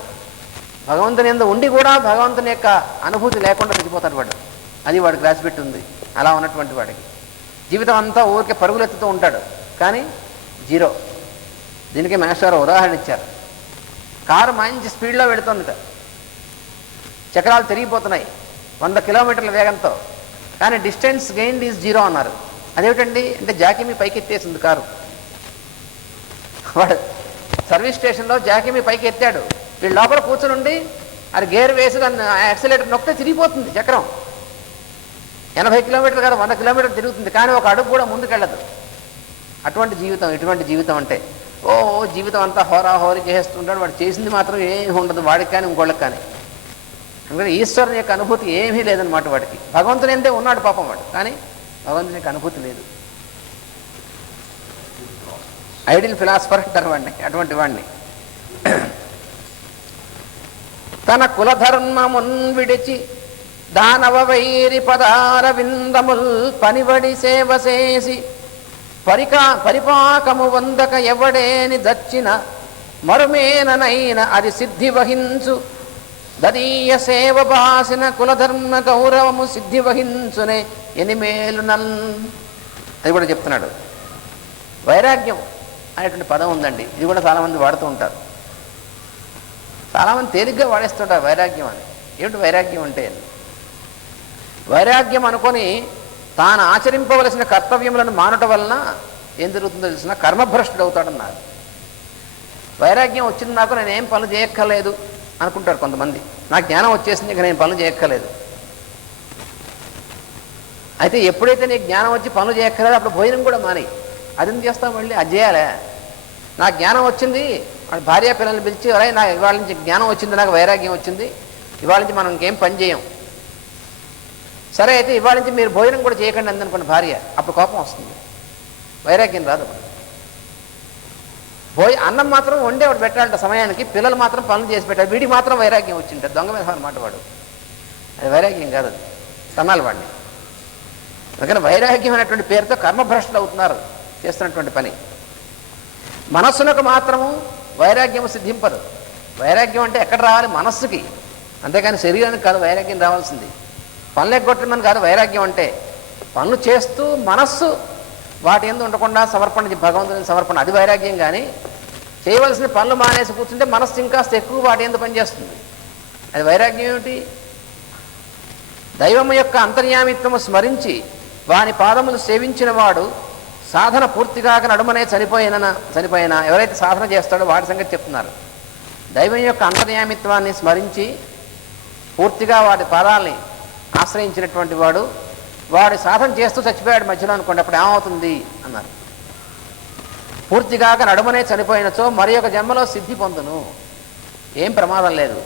భగవంతుని ఎందు ఉండి కూడా భగవంతుని యొక్క అనుభూతి లేకుండా చచ్చిపోతాడు వాడు. అది వాడికి రాసిపెట్టి ఉంది. అలా ఉన్నటువంటి వాడికి జీవితం అంతా ఊరికే పరుగులెత్తుతూ ఉంటాడు, కానీ జీరో. దీనికి మాస్టర్ ఉదాహరణ ఇచ్చారు. కారు మంచి స్పీడ్లో వెళుతుందిట, చక్రాలు తిరిగిపోతున్నాయి 100 కిలోమీటర్ల వేగంతో, కానీ డిస్టెన్స్ గెయిన్డ్ ఈజ్ 0 అన్నారు. అదేమిటండి అంటే జాకీమి పైకి ఎత్తేసింది కారు. వాడు సర్వీస్ స్టేషన్లో జాకీమి పైకి ఎత్తాడు, వీళ్ళు లోపల కూర్చుని అది గేర్ వేసి దాన్ని యాక్సిలేటర్ నొక్కితే తిరిగిపోతుంది చక్రం. 80 కిలోమీటర్లు కాదు 100 కిలోమీటర్లు తిరుగుతుంది, కానీ ఒక అడుగు కూడా ముందుకెళ్ళదు. అటువంటి జీవితం ఇటువంటి జీవితం అంటే ఓ జీవితం అంతా హోరాహోరీ చేస్తుంటాడు, వాడు చేసింది మాత్రం ఏమీ ఉండదు వాడికి కానీ ఇంకోళ్ళకి కానీ. అందుకని ఈశ్వరుని యొక్క అనుభూతి ఏమీ లేదనమాట వాడికి. భగవంతుని ఎంతే ఉన్నాడు పాపం వాడు, కానీ భగవంతుని యొక్క అనుభూతి లేదు. ఐడియల్ ఫిలాసఫర్ అంటారు వాడిని, అటువంటి వాడిని. తన కులధర్మమున్ విడిచి దానవ వైరి పదార విందముల్ పనివడి సేవ చేసి పరిపాకము వందక ఎవడేని దచ్చిన మరుమేననైన అది సిద్ధి వహించు దదీయ సేవ బాసిన కులధర్మ గౌరవము సిద్ధి వహించునే ఎనిమేలు నల్. అది కూడా చెప్తున్నాడు. వైరాగ్యం అనేటువంటి పదం ఉందండి, ఇది కూడా చాలామంది వాడుతూ ఉంటారు. చాలామంది తేలిగ్గా వాడేస్తుంటారు వైరాగ్యం అని. ఏమిటి వైరాగ్యం అంటే? వైరాగ్యం అనుకొని తాను ఆచరింపవలసిన కర్తవ్యములను మానట వలన ఏం జరుగుతుందో తెలిసిన కర్మభ్రష్టుడు అవుతాడన్నారు. వైరాగ్యం వచ్చింది నాకు, నేనేం పనులు చేయక్కర్లేదు అనుకుంటారు కొంతమంది. నాకు జ్ఞానం వచ్చేసింది, ఇక నేను పనులు చేయక్కర్లేదు. అయితే ఎప్పుడైతే నీకు జ్ఞానం వచ్చి పనులు చేయక్కర్లేదు అప్పుడు భోజనం కూడా మాని. అదేం చేస్తావు మళ్ళీ? అది చేయాలి. నాకు జ్ఞానం వచ్చింది, వాడు భార్య పిల్లల్ని పిలిచి అరే నాకు ఇవాళ నుంచి జ్ఞానం వచ్చింది, నాకు వైరాగ్యం వచ్చింది, ఇవాళ నుంచి మనం ఇంకేం పని చేయం. సరే అయితే ఇవాళ నుంచి మీరు భోజనం కూడా చేయకండి అందనుకోండి భార్య, అప్పుడు కోపం వస్తుంది, వైరాగ్యం రాదు. అన్నం మాత్రం వండేవాడు పెట్టాలంట సమయానికి, పిల్లలు మాత్రం పనులు చేసి పెట్టారు, వీడికి మాత్రం వైరాగ్యం వచ్చింటారు. దొంగ మీద అన్నమాట వాడు. అది వైరాగ్యం కాదు, అది తన్నాలి వాడిని. అందుకని వైరాగ్యం అనేటువంటి పేరుతో కర్మభ్రష్టులు అవుతున్నారు చేస్తున్నటువంటి పని. మనస్సునకు మాత్రము వైరాగ్యము సిద్ధింపదు. వైరాగ్యం అంటే ఎక్కడ రావాలి? మనస్సుకి, అంతేకాని శరీరానికి కాదు వైరాగ్యం రావాల్సింది. పనులు ఎగ్గొట్టమని కాదు వైరాగ్యం అంటే. పనులు చేస్తూ మనస్సు వాటి ఎందు ఉండకుండా సమర్పణ, భగవంతుని సమర్పణ, అది వైరాగ్యం. కానీ చేయవలసిన పనులు మానేసి కూర్చుంటే మనస్సు ఇంకాస్త ఎక్కువ వాటి ఎందు పనిచేస్తుంది. అది వైరాగ్యం ఏమిటి? దైవము యొక్క అంతర్యామిత్వము స్మరించి వాని పాదములు సేవించిన వాడు సాధన పూర్తిగా నడుమనే చనిపోయినా ఎవరైతే సాధన చేస్తాడో వాడి సంగతి చెప్తున్నారు. దైవం యొక్క అంతర్యామిత్వాన్ని స్మరించి పూర్తిగా వాటి పాదాలని ఆశ్రయించినటువంటి వాడి సాధన చేస్తూ చచ్చిపోయాడు మధ్యలో అనుకోండి, అప్పుడు ఏమవుతుంది అన్నారు. పూర్తిగా నడుమనే చనిపోయినచో మరి ఒక జన్మలో సిద్ధి పొందును, ఏం ప్రమాదం లేదు.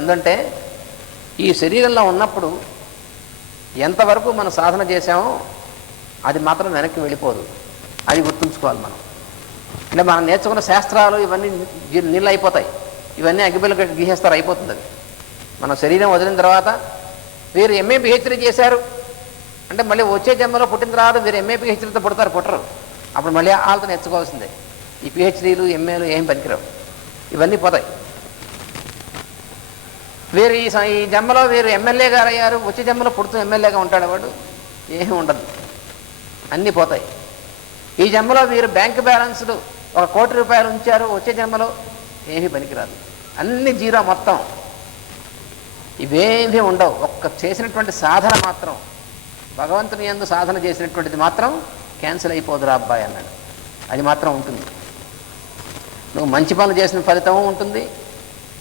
ఎందుకంటే ఈ శరీరంలో ఉన్నప్పుడు ఎంతవరకు మనం సాధన చేసామో అది మాత్రం వెనక్కి వెళ్ళిపోదు, అది గుర్తుంచుకోవాలి మనం. అంటే మనం నేర్చుకున్న శాస్త్రాలు ఇవన్నీ నీళ్ళు అయిపోతాయి, ఇవన్నీ అగ్గిపిల్లకి గీసేస్తారు, అయిపోతుంది అది. మన శరీరం వదిలిన తర్వాత వీరు ఎంఏ పిహెచ్డీ చేశారు అంటే మళ్ళీ వచ్చే జన్మలో పుట్టిన తర్వాత వీరు ఎంఏ పిహెచ్డీతో పుట్టరు, అప్పుడు మళ్ళీ వాళ్ళతో నేర్చుకోవాల్సిందే. ఈ పిహెచ్డీలు ఎంఏలు ఏం పనికిరావు, ఇవన్నీ పోతాయి. వీరు ఈ జన్మలో వీరు ఎమ్మెల్యే గారు అయ్యారు, వచ్చే జన్మలో పుడుతూ ఎమ్మెల్యేగా ఉంటాడు వాడు, ఏమీ ఉండదు, అన్నీ పోతాయి. ఈ జన్మలో వీరు బ్యాంక్ బ్యాలెన్స్లు 1 కోటి రూపాయలు ఉంచారు, వచ్చే జన్మలో ఏమీ పనికిరాదు, అన్ని జీరో మొత్తం, ఇవేమీ ఉండవు. చేసినటువంటి సాధన మాత్రం, భగవంతుని యందు సాధన చేసినటువంటిది మాత్రం క్యాన్సిల్ అయిపోదురా అబ్బాయి అన్నాడు. అది మాత్రం ఉంటుంది. నువ్వు మంచి పనులు చేసిన ఫలితము ఉంటుంది,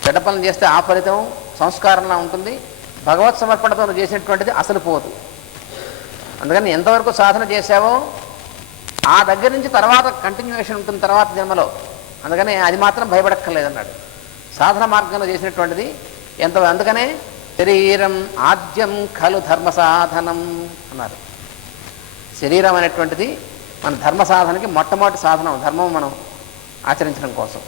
చెడ్డ పనులు చేస్తే ఆ ఫలితం సంస్కారంలా ఉంటుంది. భగవత్ సమర్పణతో నువ్వు చేసినటువంటిది అసలు పోదు. అందుకని ఎంతవరకు సాధన చేశావో ఆ దగ్గర నుంచి తర్వాత కంటిన్యూషన్ ఉంటుంది తర్వాత జన్మలో. అందుకని అది మాత్రం భయపడక్కర్లేదన్నాడు. సాధన మార్గంలో చేసినటువంటిది అందుకనే శరీరం ఆద్యం ఖలు ధర్మ సాధనం అన్నారు. శరీరం అనేటువంటిది మన ధర్మ సాధనకి మొట్టమొదటి సాధనం, ధర్మం మనం ఆచరించడం కోసం.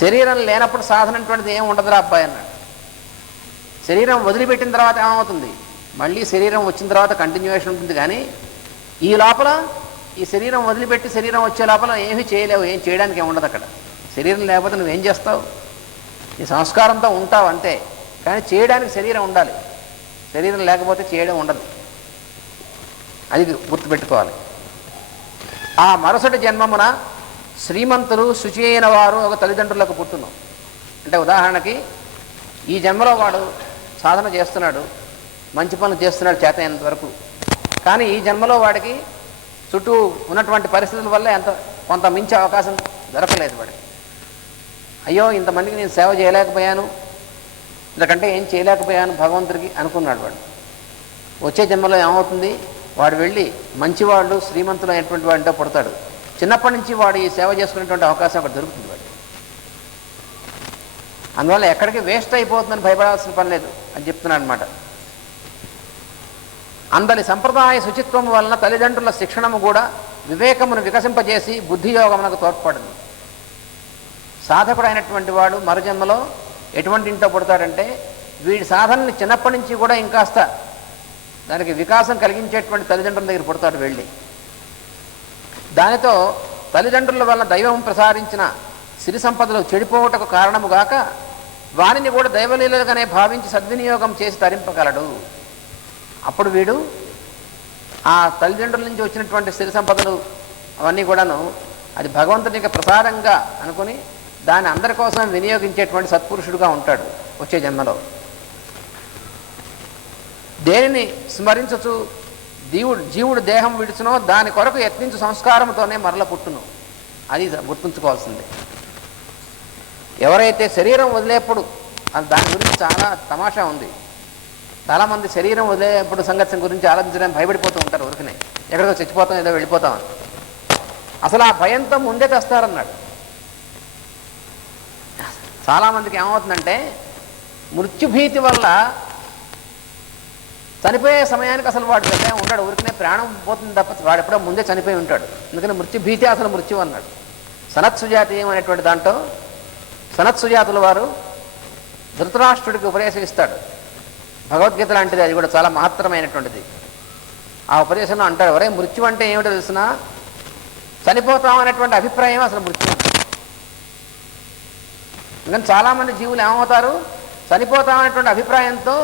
శరీరం లేనప్పుడు సాధన అటువంటిది ఏం ఉండదురా అబ్బాయి అన్నాడు. శరీరం వదిలిపెట్టిన తర్వాత ఏమవుతుంది? మళ్ళీ శరీరం వచ్చిన తర్వాత కంటిన్యూషన్ ఉంటుంది. కానీ ఈ లోపల ఈ శరీరం వదిలిపెట్టి శరీరం వచ్చే లోపల ఏమీ చేయలేవు, ఏం చేయడానికి ఏమి ఉండదు అక్కడ. శరీరం లేకపోతే నువ్వేం చేస్తావు? ఈ సంస్కారంతో ఉంటావు అంతే, కానీ చేయడానికి శరీరం ఉండాలి. శరీరం లేకపోతే చేయడం ఉండదు, అది గుర్తుపెట్టుకోవాలి. ఆ మరుసటి జన్మమున శ్రీమంతులు శుచి అయిన వారు ఒక తల్లిదండ్రులకు పుట్టును. అంటే ఉదాహరణకి ఈ జన్మలో వాడు సాధన చేస్తున్నాడు, మంచి పనులు చేస్తున్నాడు చేతనంత వరకు, కానీ ఈ జన్మలో వాడికి చుట్టూ ఉన్నటువంటి పరిస్థితుల వల్ల కొంత మించే అవకాశం దొరకలేదు వాడికి. అయ్యో ఇంతమందికి నేను సేవ చేయలేకపోయాను, ఇంతకంటే ఏం చేయలేకపోయాను భగవంతుడికి అనుకున్నాడు వాడు. వచ్చే జన్మలో ఏమవుతుంది? వాడు వెళ్ళి మంచివాళ్ళు శ్రీమంతులు అయినటువంటి వాడితో పుడతాడు. చిన్నప్పటి నుంచి వాడు ఈ సేవ చేసుకునేటువంటి అవకాశం అక్కడ దొరుకుతుంది వాడు. అందువల్ల ఎక్కడికి వేస్ట్ అయిపోతుందని భయపడాల్సిన పని లేదు అని చెప్తున్నాను అనమాట. అందరి సంప్రదాయ శుచిత్వం వలన తల్లిదండ్రుల శిక్షణము కూడా వివేకమును వికసింపజేసి బుద్ధియోగమునకు తోడ్పడింది. సాధకుడైనటువంటి వాడు మరుజన్మలో ఎటువంటి ఇంట్లో పుడతాడంటే వీడి సాధనని చిన్నప్పటి నుంచి కూడా ఇంకాస్త దానికి వికాసం కలిగించేటువంటి తల్లిదండ్రుల దగ్గర పుడతాడు వెళ్ళి. దానితో తల్లిదండ్రుల వల్ల దైవం ప్రసాదించిన సిరి సంపదలు చెడిపోవటకు కారణముగాక వానిని కూడా దైవలీలగానే భావించి సద్వినియోగం చేసి తరింపగలడు. అప్పుడు వీడు ఆ తల్లిదండ్రుల నుంచి వచ్చినటువంటి సిరి సంపదలు అవన్నీ కూడాను అది భగవంతునికి ప్రసాదంగా అనుకుని దాన్ని అందరి కోసం వినియోగించేటువంటి సత్పురుషుడుగా ఉంటాడు వచ్చే జన్మలో. దేనిని స్మరించచ్చు జీవుడు దేహం విడుచునో దాని కొరకు యత్నించు సంస్కారంతోనే మరల పుట్టును. అది గుర్తుంచుకోవాల్సిందే. ఎవరైతే శరీరం వదిలేప్పుడు దాని గురించి చాలా తమాషా ఉంది. చాలామంది శరీరం వదిలేప్పుడు సంఘర్షణ గురించి ఆలోచించడానికి భయపడిపోతూ ఉంటారు. ఊరికనే ఎక్కడికో చచ్చిపోతాం ఏదో వెళ్ళిపోతామని. అసలు ఆ భయంతో ముందే తెస్తారన్నాడు. చాలామందికి ఏమవుతుందంటే మృత్యుభీతి వల్ల చనిపోయే సమయానికి అసలు వాడు పెద్ద ఉంటాడు. ఊరికనే ప్రాణం పోతుంది తప్ప వాడు ఎప్పుడో ముందే చనిపోయి ఉంటాడు. అందుకని మృత్యుభీతి అసలు మృత్యు అన్నాడు. సనత్సుజాతీయం అనేటువంటి దాంట్లో సనత్సుజాతుల వారు ధృతరాష్ట్రుడికి ఉపదేశం ఇస్తాడు. భగవద్గీత లాంటిది, అది కూడా చాలా మహత్తరమైనటువంటిది. ఆ ఉపదేశంలో అంటాడు, ఒరే మృత్యు అంటే ఏమిటో తెలిసినా చనిపోతాం అనేటువంటి అభిప్రాయం అసలు మృత్యు. ఎందుకంటే చాలామంది జీవులు ఏమవుతారు, చనిపోతాం అనేటువంటి అభిప్రాయంతో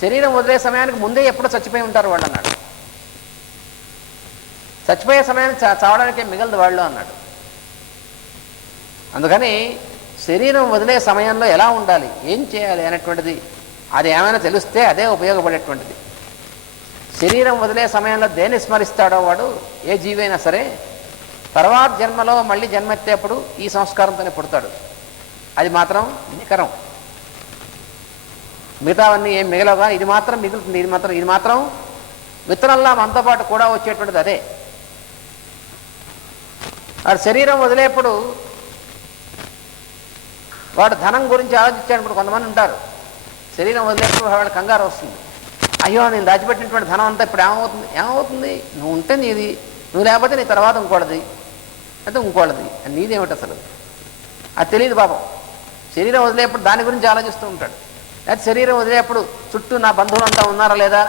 శరీరం వదిలే సమయానికి ముందే ఎప్పుడో చచ్చిపోయి ఉంటారు వాళ్ళు అన్నాడు. చచ్చిపోయే సమయానికి చావడానికే మిగలదు వాళ్ళు అన్నాడు. అందుకని శరీరం వదిలే సమయంలో ఎలా ఉండాలి, ఏం చేయాలి అనేటువంటిది అది ఏమైనా తెలిస్తే అదే ఉపయోగపడేటువంటిది. శరీరం వదిలే సమయంలో దేన్ని స్మరిస్తాడో వాడు ఏ జీవైనా సరే తర్వాత జన్మలో మళ్ళీ జన్మెత్తేప్పుడు ఈ సంస్కారంతోనే పుడతాడు. అది మాత్రం నికరం. మిగతావన్నీ ఏం మిగలవా, ఇది మాత్రం మిగులుతుంది. ఇది మాత్రం విత్తనంలా మనతో పాటు కూడా వచ్చేటువంటిది అదే. వాడు శరీరం వదిలేప్పుడు వాడు ధనం గురించి ఆలోచించాడు. కొంతమంది ఉంటారు, శరీరం వదిలేప్పుడు వాడు కంగారు వస్తుంది. అయ్యో నేను దాచిపెట్టినటువంటి ధనం అంతా ఇప్పుడు ఏమవుతుంది నువ్వు ఉంటే నీది, నువ్వు లేకపోతే నీ తర్వాత ఇంకోటిది, అంటే ఇంకోటిది. నీదేమిటి అసలు అది తెలియదు పాపం. శరీరం వదిలేప్పుడు దాని గురించి ఆలోచిస్తూ ఉంటాడు. లేకపోతే శరీరం వదిలేప్పుడు చుట్టూ నా బంధువులంతా ఉన్నారా లేదా,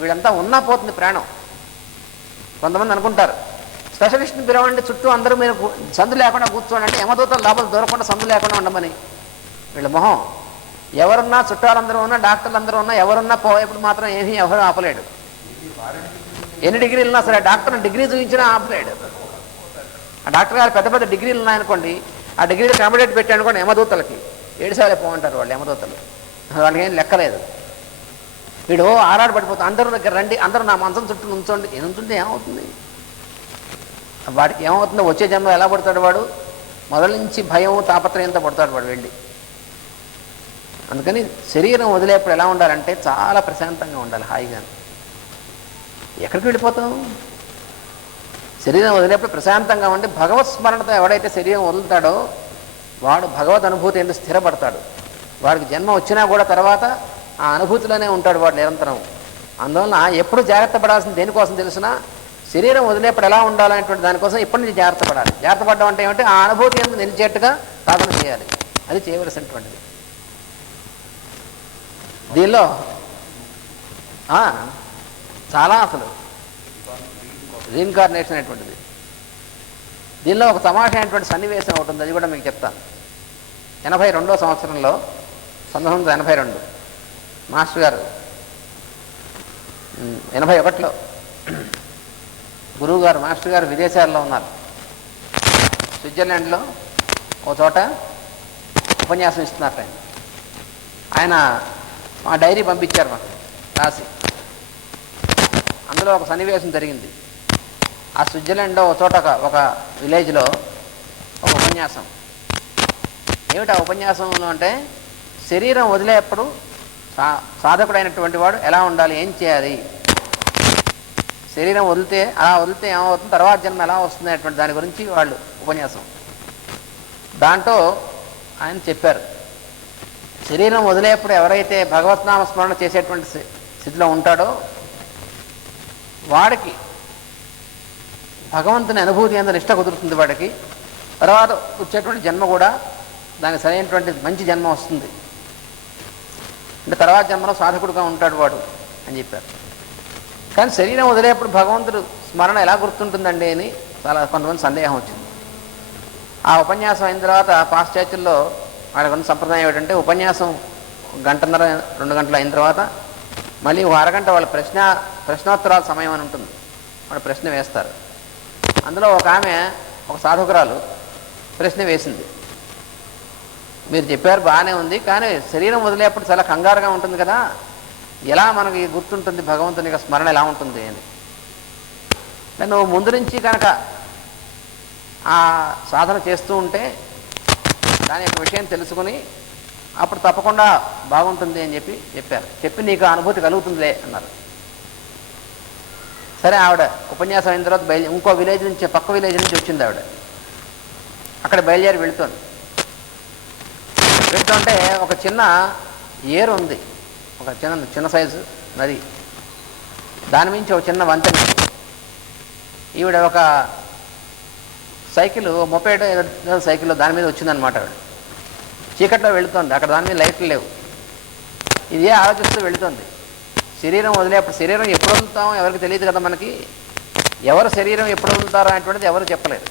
వీడంతా ఉన్నా పోతుంది ప్రాణం. కొంతమంది అనుకుంటారు స్పెషలిస్ట్ని పిలవండి, చుట్టూ అందరూ మీరు సందు లేకుండా కూర్చోండి అంటే యమదూతలు లోపల దూరకుండా సందు లేకుండా ఉండమని. వీళ్ళ మొహం ఎవరున్నా, చుట్టాలందరూ ఉన్నా, డాక్టర్లు అందరూ ఉన్నా, ఎవరున్నా పోయేప్పుడు మాత్రం ఏమీ ఎవరు ఆపలేడు. ఎన్ని డిగ్రీలు ఉన్నా సరే డాక్టర్ని డిగ్రీ చూపించినా ఆపలేడు. ఆ డాక్టర్ గారు పెద్ద పెద్ద డిగ్రీలు ఉన్నాయనుకోండి, ఆ డిగ్రీలు కాంపిటేట్ పెట్టానుకోండి యమదూతలకి ఏడుసాలే పోమంటారు వాళ్ళు యమదూతలు. వాళ్ళకి ఏం లెక్కలేదు. వీడు ఆరాడు పడిపోతాడు, అందరూ దగ్గర రండి, అందరూ నా మంచం చుట్టూ నుంచోండి. నుంచుంటే ఏమవుతుంది, వాడికి ఏమవుతుందో వచ్చే జన్మ ఎలా పడతాడు వాడు, మొదల నుంచి భయం తాపత్రయంతో పడతాడు వాడు వెళ్ళి. అందుకని శరీరం వదిలేప్పుడు ఎలా ఉండాలంటే చాలా ప్రశాంతంగా ఉండాలి, హాయిగా. ఎక్కడికి వెళ్ళిపోతాం, శరీరం వదిలేప్పుడు ప్రశాంతంగా ఉండి భగవత్ స్మరణతో ఎవడైతే శరీరం వదులుతాడో వాడు భగవద్ అనుభూతి ఎందుకు స్థిరపడతాడు. వాడికి జన్మ వచ్చినా కూడా తర్వాత ఆ అనుభూతిలోనే ఉంటాడు వాడు నిరంతరం. అందువలన ఎప్పుడు జాగ్రత్త పడాల్సింది దేనికోసం తెలిసినా శరీరం వదిలేప్పుడు ఎలా ఉండాలనేటువంటి దానికోసం ఇప్పటి నుంచి జాగ్రత్త పడాలి. జాగ్రత్త పడడం అంటే ఏమంటే ఆ అనుభూతి ఎందుకు నిలిచేట్టుగా సాధన చేయాలి. అది చేయవలసినటువంటిది. దీనిలో చాలా అసలు రీఇన్కార్నేషన్ అనేటువంటిది. దీనిలో ఒక తమాషా అయినటువంటి సన్నివేశం ఒకటి ఉంది, అది కూడా మీకు చెప్తాను. 82వ సంవత్సరంలో 1982 మాస్టర్ గారు 81లో గురువు గారు మాస్టర్ గారు విదేశాల్లో ఉన్నారు. స్విట్జర్లాండ్లో ఒక చోట ఉపన్యాసం ఇస్తున్నారు. ఆయన మా డైరీ పంపించారు మాకు రాసి. అందులో ఒక సన్నివేశం జరిగింది. ఆ స్విట్జర్లాండ్లో ఒక చోట ఒక విలేజ్లో ఒక ఉపన్యాసం. ఏమిటి ఆ ఉపన్యాసంలో అంటే శరీరం వదిలేప్పుడు సాధకుడైనటువంటి వాడు ఎలా ఉండాలి, ఏం చేయాలి. శరీరం వదిలితే అలా వదిలితే ఏమవుతుంది, తర్వాత జన్మ ఎలా వస్తుంది అనేటువంటి దాని గురించి వాళ్ళు ఉపన్యాసం. దాంట్లో ఆయన చెప్పారు, శరీరం వదిలేప్పుడు ఎవరైతే భగవత్నామ స్మరణ చేసేటువంటి స్థితిలో ఉంటాడో వాడికి భగవంతుని అనుభూతి అంత నిష్ట కుదురుతుంది. వాడికి తర్వాత వచ్చేటువంటి జన్మ కూడా దానికి సరైనటువంటి మంచి జన్మ వస్తుంది. అంటే తర్వాత జన్మలో సాధకుడుగా ఉంటాడు వాడు అని చెప్పారు. కానీ శరీరం వదిలేప్పుడు భగవంతుడు స్మరణ ఎలా గుర్తుంటుందండి అని చాలా కొంతమంది సందేహం వచ్చింది. ఆ ఉపన్యాసం అయిన తర్వాత పాశ్చాత్యుల్లో వాళ్ళకు ఉన్న సంప్రదాయం ఏమిటంటే, ఉపన్యాసం 1 గంటన్నర 2 గంటలు అయిన తర్వాత మళ్ళీ 1 అరగంట వాళ్ళ ప్రశ్నోత్తరాల సమయం అని ఉంటుంది. వాళ్ళు ప్రశ్న వేస్తారు. అందులో ఒక ఆమె, ఒక సాధకురాలు ప్రశ్న వేసింది, మీరు చెప్పారు బాగానే ఉంది, కానీ శరీరం వదిలేప్పుడు చాలా కంగారుగా ఉంటుంది కదా, ఎలా మనకి గుర్తుంటుంది భగవంతుని యొక్క స్మరణ ఎలా ఉంటుంది అని. నువ్వు ముందు నుంచి కనుక ఆ సాధన చేస్తూ ఉంటే దాని యొక్క విషయం తెలుసుకుని అప్పుడు తప్పకుండా బాగుంటుంది అని చెప్పారు. చెప్పి నీకు అనుభూతి కలుగుతుందిలే అన్నారు. సరే, ఆవిడ ఉపన్యాసం అయిన తర్వాత ఇంకో విలేజ్ నుంచి, పక్క విలేజ్ నుంచి వచ్చింది ఆవిడ. అక్కడ బయలుదేరి వెళ్తుంటే ఒక చిన్న ఏరు ఉంది, ఒక చిన్న సైజు నది, దాని నుంచి ఒక చిన్న వంతెన. ఈవిడ ఒక సైకిల్, మొపేడ్ సైకిల్ దాని మీద వచ్చిందనమాట. ఆవిడ చీకట్లో వెళుతుంది, అక్కడ దాని మీద లైట్లు లేవు. ఇదే ఆలోచిస్తూ వెళుతుంది. శరీరం వదిలేప్పుడు, శరీరం ఎప్పుడు వదులుతామో ఎవరికి తెలియదు కదా మనకి, ఎవరు శరీరం ఎప్పుడు వదులుతారో అనేటువంటిది ఎవరు చెప్పలేరు.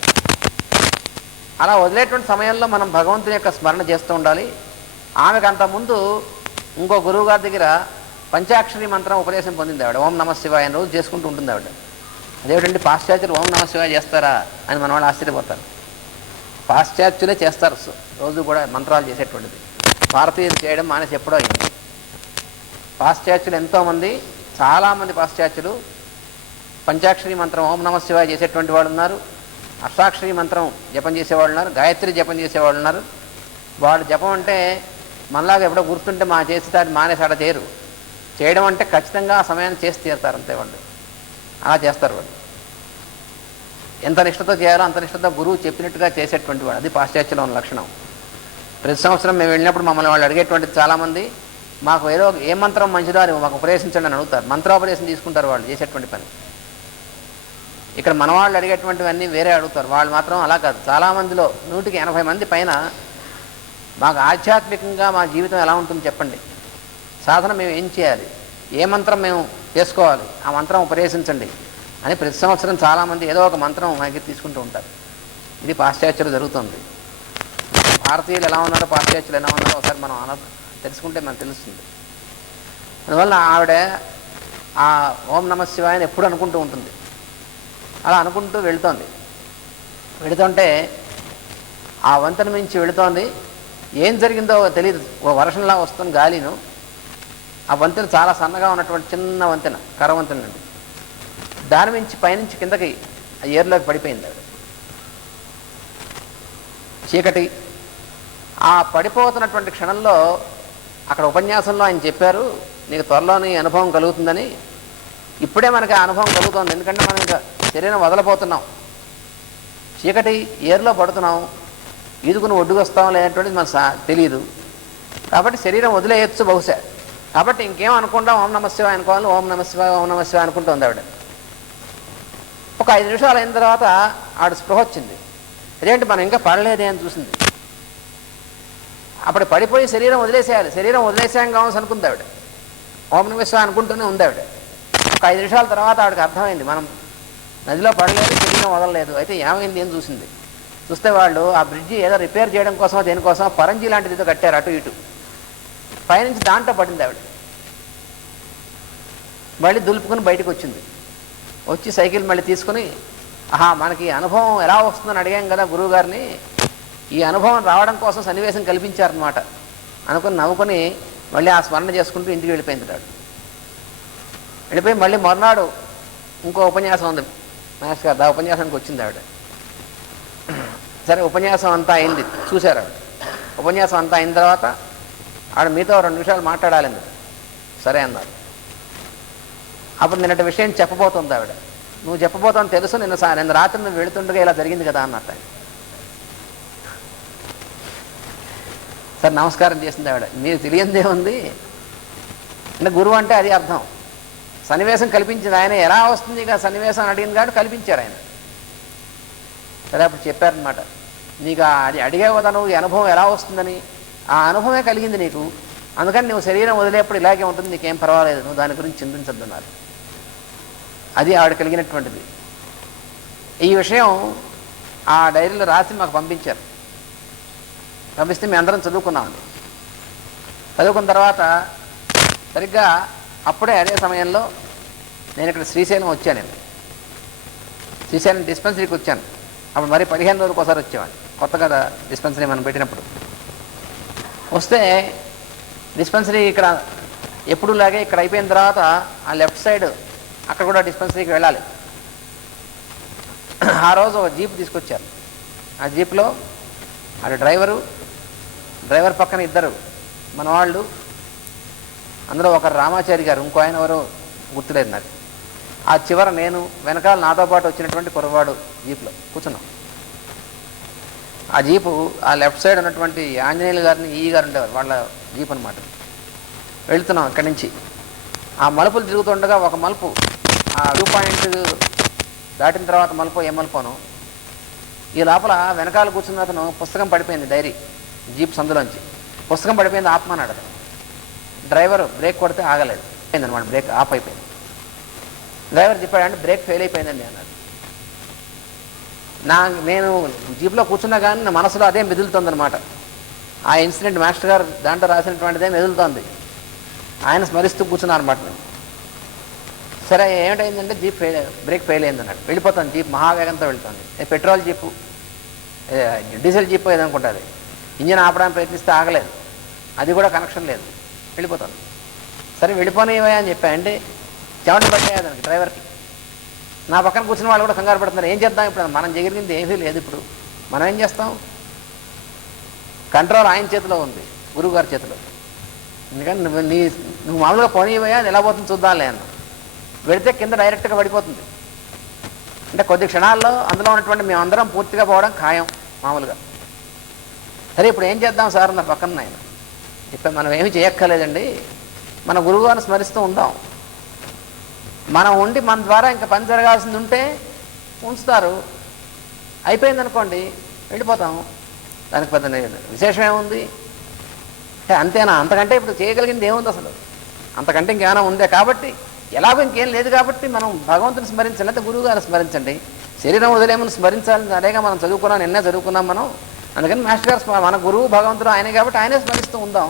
అలా వదిలేటువంటి సమయంలో మనం భగవంతుని యొక్క స్మరణ చేస్తూ ఉండాలి. ఆమెకు అంతకుముందు ఇంకో గురువు గారి దగ్గర పంచాక్షరి మంత్రం ఉపదేశం పొందింది ఆవిడ. ఓం నమ శివాయ అని రోజు చేసుకుంటూ ఉంటుంది ఆవిడ. అదేమిటంటే పాశ్చాత్యులు ఓం నమ శివాయ చేస్తారా అని మన వాళ్ళు ఆశ్చర్యపోతారు. పాశ్చాత్యులే చేస్తారు రోజు కూడా మంత్రాలు చేసేటువంటిది. భారతీయులు చేయడం మానేసి ఎప్పుడో అయింది. పాశ్చాత్యులు ఎంతోమంది, చాలామంది పాశ్చాత్యులు పంచాక్షరి మంత్రం ఓం నమ శివాయ చేసేటువంటి వాళ్ళు ఉన్నారు, అష్టాక్షరి మంత్రం జపం చేసేవాళ్ళు ఉన్నారు, గాయత్రి జపం చేసేవాళ్ళు ఉన్నారు. వాళ్ళు జపం అంటే మనలాగా ఎప్పుడో గుర్తుంటే మా చేసి దాన్ని మానేసాడ చేయరు. చేయడం అంటే ఖచ్చితంగా ఆ సమయాన్ని చేసి తీరుతారు అంతే. వాళ్ళు అలా చేస్తారు. వాళ్ళు ఎంత నిష్ఠతో చేయాలో అంత నిష్ఠతో గురువు చెప్పినట్టుగా చేసేటువంటి వాడు. అది పాశ్చాత్యంలో ఉన్న లక్షణం. ప్రతి సంవత్సరం మేము వెళ్ళినప్పుడు మమ్మల్ని వాళ్ళు అడిగేటువంటిది చాలామంది, మాకు ఏదో ఏ మంత్రం మంచిదో అని మాకు ఉపదేశించండి అని అడుగుతారు. మంత్రోపదేశం తీసుకుంటారు వాళ్ళు చేసేటువంటి పని. ఇక్కడ మన వాళ్ళు అడిగేటువంటివన్నీ వేరే అడుగుతారు. వాళ్ళు మాత్రం అలా కాదు. చాలామందిలో 100కి 80 మంది పైన మాకు ఆధ్యాత్మికంగా మా జీవితం ఎలా ఉంటుంది చెప్పండి, సాధన మేము ఏం చేయాలి, ఏ మంత్రం మేము చేసుకోవాలి, ఆ మంత్రం ఉపదేశించండి అని ప్రతి సంవత్సరం చాలామంది ఏదో ఒక మంత్రం మనకి తీసుకుంటూ ఉంటారు. ఇది పాశ్చాత్యులు జరుగుతుంది. భారతీయులు ఎలా ఉన్నారో పాశ్చాత్యులు ఎలా ఉన్నారో ఒకసారి మనం తెలుసుకుంటే మనకు తెలుస్తుంది. అందువల్ల ఆవిడ ఆ ఓం నమ శివాయని ఎప్పుడు అనుకుంటూ ఉంటుంది. అలా అనుకుంటూ వెళుతుంటే ఆ వంతెన మించి వెళుతోంది. ఏం జరిగిందో తెలియదు. ఓ వర్షంలా వస్తుంది గాలిను. ఆ వంతెన చాలా సన్నగా ఉన్నటువంటి చిన్న వంతెన, కర్ర వంతెన అండి. దాని మించి పైనుంచి కిందకి ఆ ఏరులోకి పడిపోయింది ఆవిడ. చీకటి. ఆ పడిపోతున్నటువంటి క్షణంలో అక్కడ ఉపన్యాసంలో ఆయన చెప్పారు, నీకు త్వరలోని అనుభవం కలుగుతుందని. ఇప్పుడే మనకి ఆ అనుభవం కలుగుతుంది. ఎందుకంటే మనం ఇంకా శరీరం వదలపోతున్నాం, చీకటి ఏరులో పడుతున్నాం, ఈదుకుని ఒడ్డుకు వస్తాం లేనటువంటిది మనకు తెలియదు. కాబట్టి శరీరం వదిలేయచ్చు బహుశా. కాబట్టి ఇంకేం అనుకుంటాం, ఓం నమ శివాయ అనుకోవాలి, ఓం నమ శివాయ ఓం నమ శివాయ అనుకుంటూ ఉంది ఆవిడ. ఒక 5 నిమిషాలు అయిన తర్వాత ఆవిడ స్పృహ వచ్చింది. అదేంటి మనం ఇంకా పడలేదే అని చూసింది. అప్పుడు పడిపోయి శరీరం వదిలేసేయాలి, శరీరం వదిలేసాం కావాల్సి అనుకుంది ఆవిడ. ఓం నమ శివాయ అనుకుంటూనే ఉంది ఆవిడ. ఒక 5 నిమిషాల తర్వాత ఆవిడకి అర్థమైంది మనం నదిలో పడలేదు, శరీరం వదలలేదు. అయితే ఏమైంది అని చూసింది. చూస్తే వాళ్ళు ఆ బ్రిడ్జి ఏదో రిపేర్ చేయడం కోసమో దేనికోసమో పరంజీ లాంటిది ఏదో కట్టారు అటు ఇటు. పైనుంచి దాంట్లో పడింది ఆవిడ. మళ్ళీ దులుపుకుని బయటకు వచ్చింది. వచ్చి సైకిల్ మళ్ళీ తీసుకుని, మనకి అనుభవం ఎలా వస్తుందని అడిగాం కదా గురువు గారిని, ఈ అనుభవం రావడం కోసం సన్నివేశం కల్పించారనమాట అనుకుని నవ్వుకొని మళ్ళీ ఆ స్మరణ చేసుకుంటూ ఇంటికి వెళ్ళిపోయింది ఆవిడ. వెళ్ళిపోయి మళ్ళీ మర్నాడు ఇంకో ఉపన్యాసం ఉంది మహేష్ గారు, ఆ ఉపన్యాసానికి వచ్చింది ఆవిడ. సరే, ఉపన్యాసం అంతా అయింది, చూశారు ఆవిడ. ఉపన్యాసం అంతా అయిన తర్వాత ఆవిడ మీతో 2 నిమిషాలు మాట్లాడాలి. సరే అన్నారు. అప్పుడు నిన్నటి విషయం చెప్పబోతుంది ఆవిడ. నువ్వు చెప్పబోతాను తెలుసు, నిన్న రాత్రి నువ్వు వెళుతుండగా ఇలా జరిగింది కదా అన్నట్టు. సార్ నమస్కారం చేసింది ఆవిడ. మీరు తెలియందే ఉంది అంటే గురువు అంటే అది అర్థం. సన్నివేశం కల్పించింది ఆయన. ఎలా వస్తుంది ఇక సన్నివేశం అడిగింది కాబట్టి కల్పించారు ఆయన. సరే అప్పుడు చెప్పారనమాట, నీకు అది అడిగావు కదా నువ్వు, ఈ అనుభవం ఎలా వస్తుందని. ఆ అనుభవమే కలిగింది నీకు, అందుకని నువ్వు శరీరం వదిలేప్పుడు ఇలాగే ఉంటుంది, నీకేం పర్వాలేదు, నువ్వు దాని గురించి చింతించద్దన్నారు. అది ఆవిడ కలిగినటువంటిది. ఈ విషయం ఆ డైరీలో రాసి మాకు పంపించారు. పంపిస్తే మేము అందరం చదువుకున్నామండి. చదువుకున్న తర్వాత సరిగ్గా అప్పుడే అదే సమయంలో నేను ఇక్కడ శ్రీశైలం వచ్చాను. నేను శ్రీశైలం డిస్పెన్సరీకి వచ్చాను. అప్పుడు మరి 15 రోజులకు ఒకసారి వచ్చేవాడిని, కొత్తగా డిస్పెన్సరీ మనం పెట్టినప్పుడు. వస్తే డిస్పెన్సరీ ఇక్కడ ఎప్పుడులాగే ఇక్కడ అయిపోయిన తర్వాత ఆ లెఫ్ట్ సైడ్ అక్కడ కూడా డిస్పెన్సరీకి వెళ్ళాలి. ఆ రోజు ఒక జీప్ తీసుకొచ్చారు. ఆ జీప్లో అది డ్రైవర్ పక్కన ఇద్దరు మన వాళ్ళు, అందులో ఒకరు రామాచారి గారు, ఇంకో ఆయన ఎవరో గుర్తులేదు నాకు. ఆ చివర నేను, వెనకాల నాతో పాటు వచ్చినటువంటి కుర్రవాడు జీప్లో కూర్చున్నాం. ఆ జీపు ఆ లెఫ్ట్ సైడ్ ఉన్నటువంటి ఆంజనేయులు గారిని ఈ గారు ఉండేవారు, వాళ్ళ జీప్ అనమాట. వెళ్తున్నాం అక్కడి నుంచి. ఆ మలుపులు తిరుగుతుండగా ఒక మలుపు, ఆ 2 పాయింట్ దాటిన తర్వాత మలుపు ఏ మలుపును, ఈ లోపల వెనకాల కూర్చున్న అతను పుస్తకం పడిపోయింది, డైరీ జీప్ సందులోంచి పుస్తకం పడిపోయింది, ఆపమన్నాడు అతను. డ్రైవర్ బ్రేక్ కొడితే ఆగలేదు, అయిందనమాట, బ్రేక్ ఆఫ్ అయిపోయింది. డ్రైవర్ చెప్పాడంటే బ్రేక్ ఫెయిల్ అయిపోయిందండి అన్నాడు. నేను జీప్లో కూర్చున్నా కానీ నా మనసులో అదే మెదులుతుందనమాట. ఆ ఇన్సిడెంట్ మాస్టర్ గారు దాంట్లో రాసినటువంటిదే మెదులుతోంది. ఆయన స్మరిస్తూ కూర్చున్నారు అనమాట. నేను సరే ఏమిటైందంటే బ్రేక్ ఫెయిల్ అయింది అన్నాడు. వెళ్ళిపోతాను, జీప్ మహావేగంతో వెళ్తుంది. పెట్రోల్ జీపు, డీజిల్ జీప్ ఏదనుకుంటుంది. ఇంజిన్ ఆపడానికి ప్రయత్నిస్తే ఆగలేదు, అది కూడా కనెక్షన్ లేదు, వెళ్ళిపోతాను. సరే వెళ్ళిపోనివా అని చెప్పా. అంటే చెమటలు పట్టాయి దానికి డ్రైవర్కి. నా పక్కన కూర్చున్న వాళ్ళు కూడా కంగారు పడుతున్నారు. ఏం చేద్దాం ఇప్పుడు, మనం జరిగింది ఏమీ లేదు, ఇప్పుడు మనం ఏం చేస్తాం? కంట్రోల్ ఆయన చేతిలో ఉంది, గురువు గారి చేతిలో. ఎందుకంటే నువ్వు మామూలుగా పోనీవయ్యా, అది ఎలా పోతుంది చూద్దాంలే అన్న. వెళితే కింద డైరెక్ట్గా పడిపోతుంది. అంటే కొద్ది క్షణాల్లో అందులో ఉన్నటువంటి మేమందరం పూర్తిగా పోవడం ఖాయం మామూలుగా. సరే ఇప్పుడు ఏం చేద్దాం సార్ నా పక్కన ఆయన చెప్పా. మనం ఏమీ చేయక్కర్లేదండి, మన గురువుగారిని స్మరిస్తూ ఉందాం. మనం ఉండి మన ద్వారా ఇంకా పని జరగాల్సింది ఉంటే ఉంచుతారు, అయిపోయిందనుకోండి వెళ్ళిపోతాం. దానికి పెద్ద విశేషం ఏముంది? అంతేనా? అంతకంటే ఇప్పుడు చేయగలిగింది ఏముంది అసలు? అంతకంటే ఇంకేమైనా ఉందే? కాబట్టి ఎలాగో ఇంకేం లేదు కాబట్టి మనం భగవంతుని స్మరించాలి, లేకపోతే గురువు గారిని స్మరించండి. శరీరం వదిలేమని స్మరించాలని అదేగా మనం చదువుకున్నాం, నిన్నే చదువుకున్నాం మనం. అందుకని మాస్టర్ గారు మన గురువు భగవంతుడు ఆయనే కాబట్టి ఆయనే స్మరిస్తూ ఉందాం.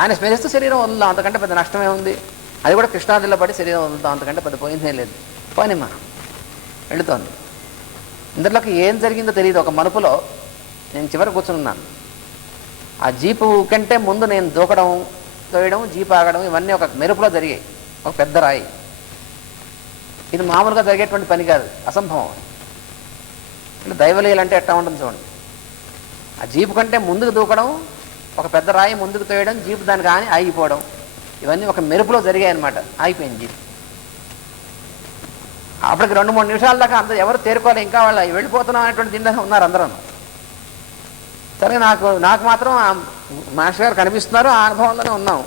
ఆయన స్మరిస్తూ శరీరం వదులుదాం, అంతకంటే పెద్ద నష్టమే ఉంది. అది కూడా కృష్ణాదిలో పడి శరీరం వదులుతాం, అంతకంటే పెద్ద పోయిందేం లేదు. పోనీ మనం వెళుతోంది. ఇందులోకి ఏం జరిగిందో తెలియదు. ఒక మలుపులో నేను చివరి కూర్చున్నాను. ఆ జీపు కంటే ముందు నేను దూకడం, తోయడం, జీపు ఆగడం ఇవన్నీ ఒక మెరుపులో జరిగాయి. ఒక పెద్ద రాయి. ఇది మామూలుగా జరిగేటువంటి పని కాదు, అసంభవం. అంటే దైవలీలంటే ఎట్లా ఉంటుంది చూడండి. ఆ జీపు కంటే ముందుకు దూకడం, ఒక పెద్ద రాయి ముందుకు తోయడం, జీపు దానికి ఆని ఆగిపోవడం, ఇవన్నీ ఒక మెరుపులో జరిగాయి అనమాట. ఆగిపోయింది జీప్. అప్పటికి 2-3 నిమిషాల దాకా అంత ఎవరు తేరుకోవాలి, ఇంకా వాళ్ళు వెళ్ళిపోతున్నాం అనేటువంటి దీంట్లో ఉన్నారు అందరూ. సరే నాకు మాత్రం మాస్టర్ గారు కనిపిస్తున్నారు, ఆ అనుభవంలోనే ఉన్నాం.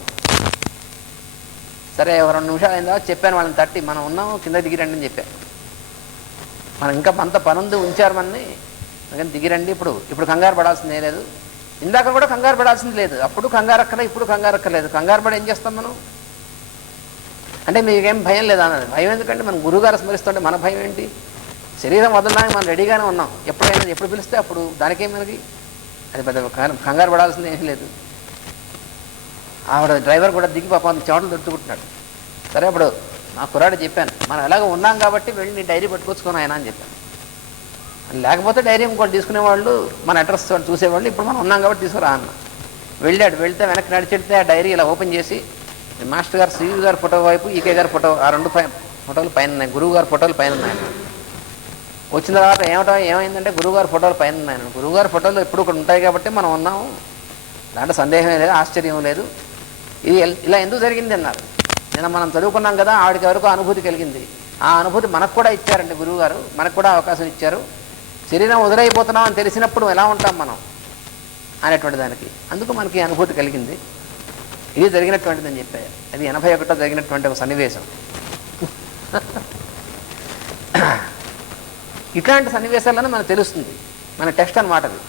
సరే ఒక 2 నిమిషాలు అయిన తర్వాత చెప్పాను వాళ్ళని తట్టి, మనం ఉన్నాం కింద దిగిరండి అని చెప్పాను. మనం ఇంకా అంత పనుంది ఉంచారు మనని, అందుకని దిగిరండి. ఇప్పుడు కంగారు పడాల్సిందే లేదు, ఇందాక కూడా కంగారు పడాల్సింది లేదు. అప్పుడు కంగారు అక్కర్లేదు, ఇప్పుడు కంగారు అక్కర్లేదు. కంగారు పడి ఏం చేస్తాం మనం? అంటే మీకేం భయం లేదా అన్నది. భయం ఎందుకంటే మనం గురువుగారు స్మరిస్తుంటే మన భయం ఏంటి? శరీరం వదలడానికి మనం రెడీగానే ఉన్నాం. ఎప్పుడు పిలిస్తే అప్పుడు దానికేం మనకి అది పెద్ద కంగారు పడాల్సింది ఏమీ లేదు. ఆవిడ డ్రైవర్ కూడా దిగి పాపం చెమటలు దొట్టుకుంటున్నాడు. సరే అప్పుడు నా కుర్రాడు చెప్పాను, మనం ఎలాగో ఉన్నాం కాబట్టి వెళ్ళి నీ డైరీ పట్టుకొచ్చుకొని ఆయన అని చెప్పాను. లేకపోతే డైరీ ఇంకోటి తీసుకునేవాళ్ళు, మన అడ్రస్ చూసేవాళ్ళు. ఇప్పుడు మనం ఉన్నాం కాబట్టి తీసుకురా అన్న. వెళ్ళాడు. వెళ్తే వెనక్కి నడిచెడితే ఆ డైరీ ఇలా ఓపెన్ చేసి మాస్టర్ గారు శ్రీ గారి ఫోటో వైపు, ఈకే గారి ఫోటో, ఆ 2 ఫోటోలు పైన ఉన్నాయి, గురువు గారి ఫోటోలు పైన ఉన్నాయి. వచ్చిన తర్వాత ఏమైందంటే గురువుగారి ఫోటోలు పైన ఉన్నాయి. గురువుగారి ఫోటోలు ఎప్పుడు ఇక్కడ ఉంటాయి కాబట్టి మనం ఉన్నాము, దాంట్లో సందేహమే లేదు, ఆశ్చర్యం లేదు. ఇది ఇలా ఎందుకు జరిగింది అన్నారు. నిన్న మనం చదువుకున్నాం కదా, ఆవిడకి ఎవరికో అనుభూతి కలిగింది. ఆ అనుభూతి మనకు కూడా ఇచ్చారండి గురువు గారు, మనకు కూడా అవకాశం ఇచ్చారు. శరీరం వదిలైపోతున్నాం అని తెలిసినప్పుడు ఎలా ఉంటాం మనం అనేటువంటి దానికి, అందుకు మనకి అనుభూతి కలిగింది. ఇది జరిగినటువంటిదని చెప్పారు. అది 81 జరిగినటువంటి ఒక సన్నివేశం. ఇట్లాంటి సన్నివేశాలను మనకు తెలుస్తుంది, మన టెస్ట్ అనమాట అది.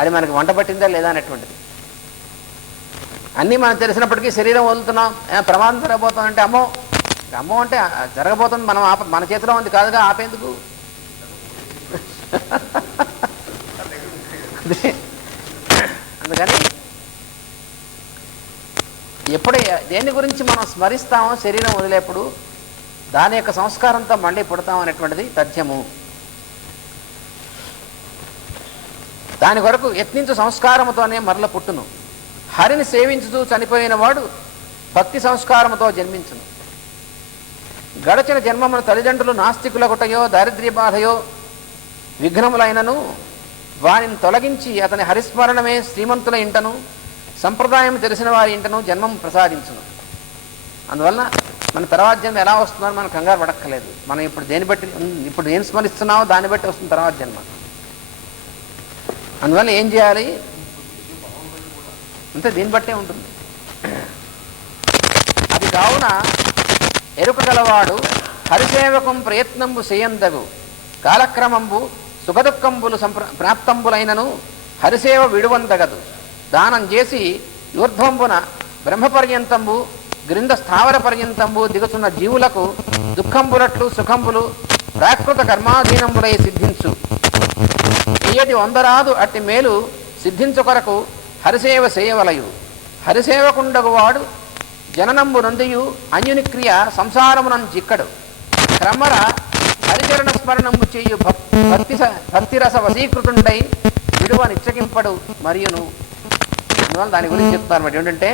అది మనకి వంట పట్టిందా లేదా అనేటువంటిది. అన్నీ మనకు తెలిసినప్పటికీ శరీరం వదులుతున్నాం, ప్రమాదం జరగబోతుందంటే అమ్మో అమ్మో అంటే జరగబోతుంది, మనం మన చేతిలో ఉంది కాదుగా, ఆపేందుకు. అందుకని ఎప్పుడే దేని గురించి మనం స్మరిస్తామో శరీరం వదిలేప్పుడు దాని యొక్క సంస్కారంతో మళ్ళీ పుడతాం అనేటువంటిది తథ్యము. దాని కొరకు యత్నించు సంస్కారముతోనే మరల పుట్టును. హరిని సేవించుతూ చనిపోయిన వాడు భక్తి సంస్కారముతో జన్మించును. గడచిన జన్మమున తల్లిదండ్రులు నాస్తికులగుటయో దారిద్ర్య బాధయో విఘ్నములైనను వారిని తొలగించి అతని హరిస్మరణమే శ్రీమంతుల ఇంటను సంప్రదాయం తెలిసిన వారి ఇంటను జన్మం ప్రసాదించును. అందువలన మన తర్వాత జన్మ ఎలా వస్తుందో మనం కంగారు పడక్కర్లేదు. మనం ఇప్పుడు దేని బట్టి, ఇప్పుడు ఏం స్మరిస్తున్నామో దాన్ని బట్టి వస్తుంది తర్వాత జన్మ. అందువల్ల ఏం చేయాలి అంతే, దీన్ని బట్టే ఉంటుంది. అది కావున ఎరుక గలవాడు హరిసేవకం ప్రయత్నంబు చేయందగు కాలక్రమంబు సుఖదుఖంబులు ప్రాప్తంబులైనను హరిసేవ విడువందగదు. దానం చేసి ఊర్ధ్వంబున బ్రహ్మపర్యంతంబు గ్రింద స్థావర పర్యంతంబు దిగుతున్న జీవులకు దుఃఖంబులట్లు సుఖంబులు ప్రాకృత కర్మాధీనంబులై సిద్ధించు. ఎయ్యటి వందరాదు అట్టి మేలు సిద్ధించు కొరకు హరిసేవ చేయవలయు. హరిసేవకుండగువాడు జననంబు నొందియు అన్యుని క్రియ సంసారమునం చిక్కడు. క్రమర హరిచరణ స్మరణము చేయు భక్తిరస వశీకృతుండై విడువ నిచ్చకింపడు మరియును. అందువల్ల దాని గురించి చెప్తారు. ఏంటంటే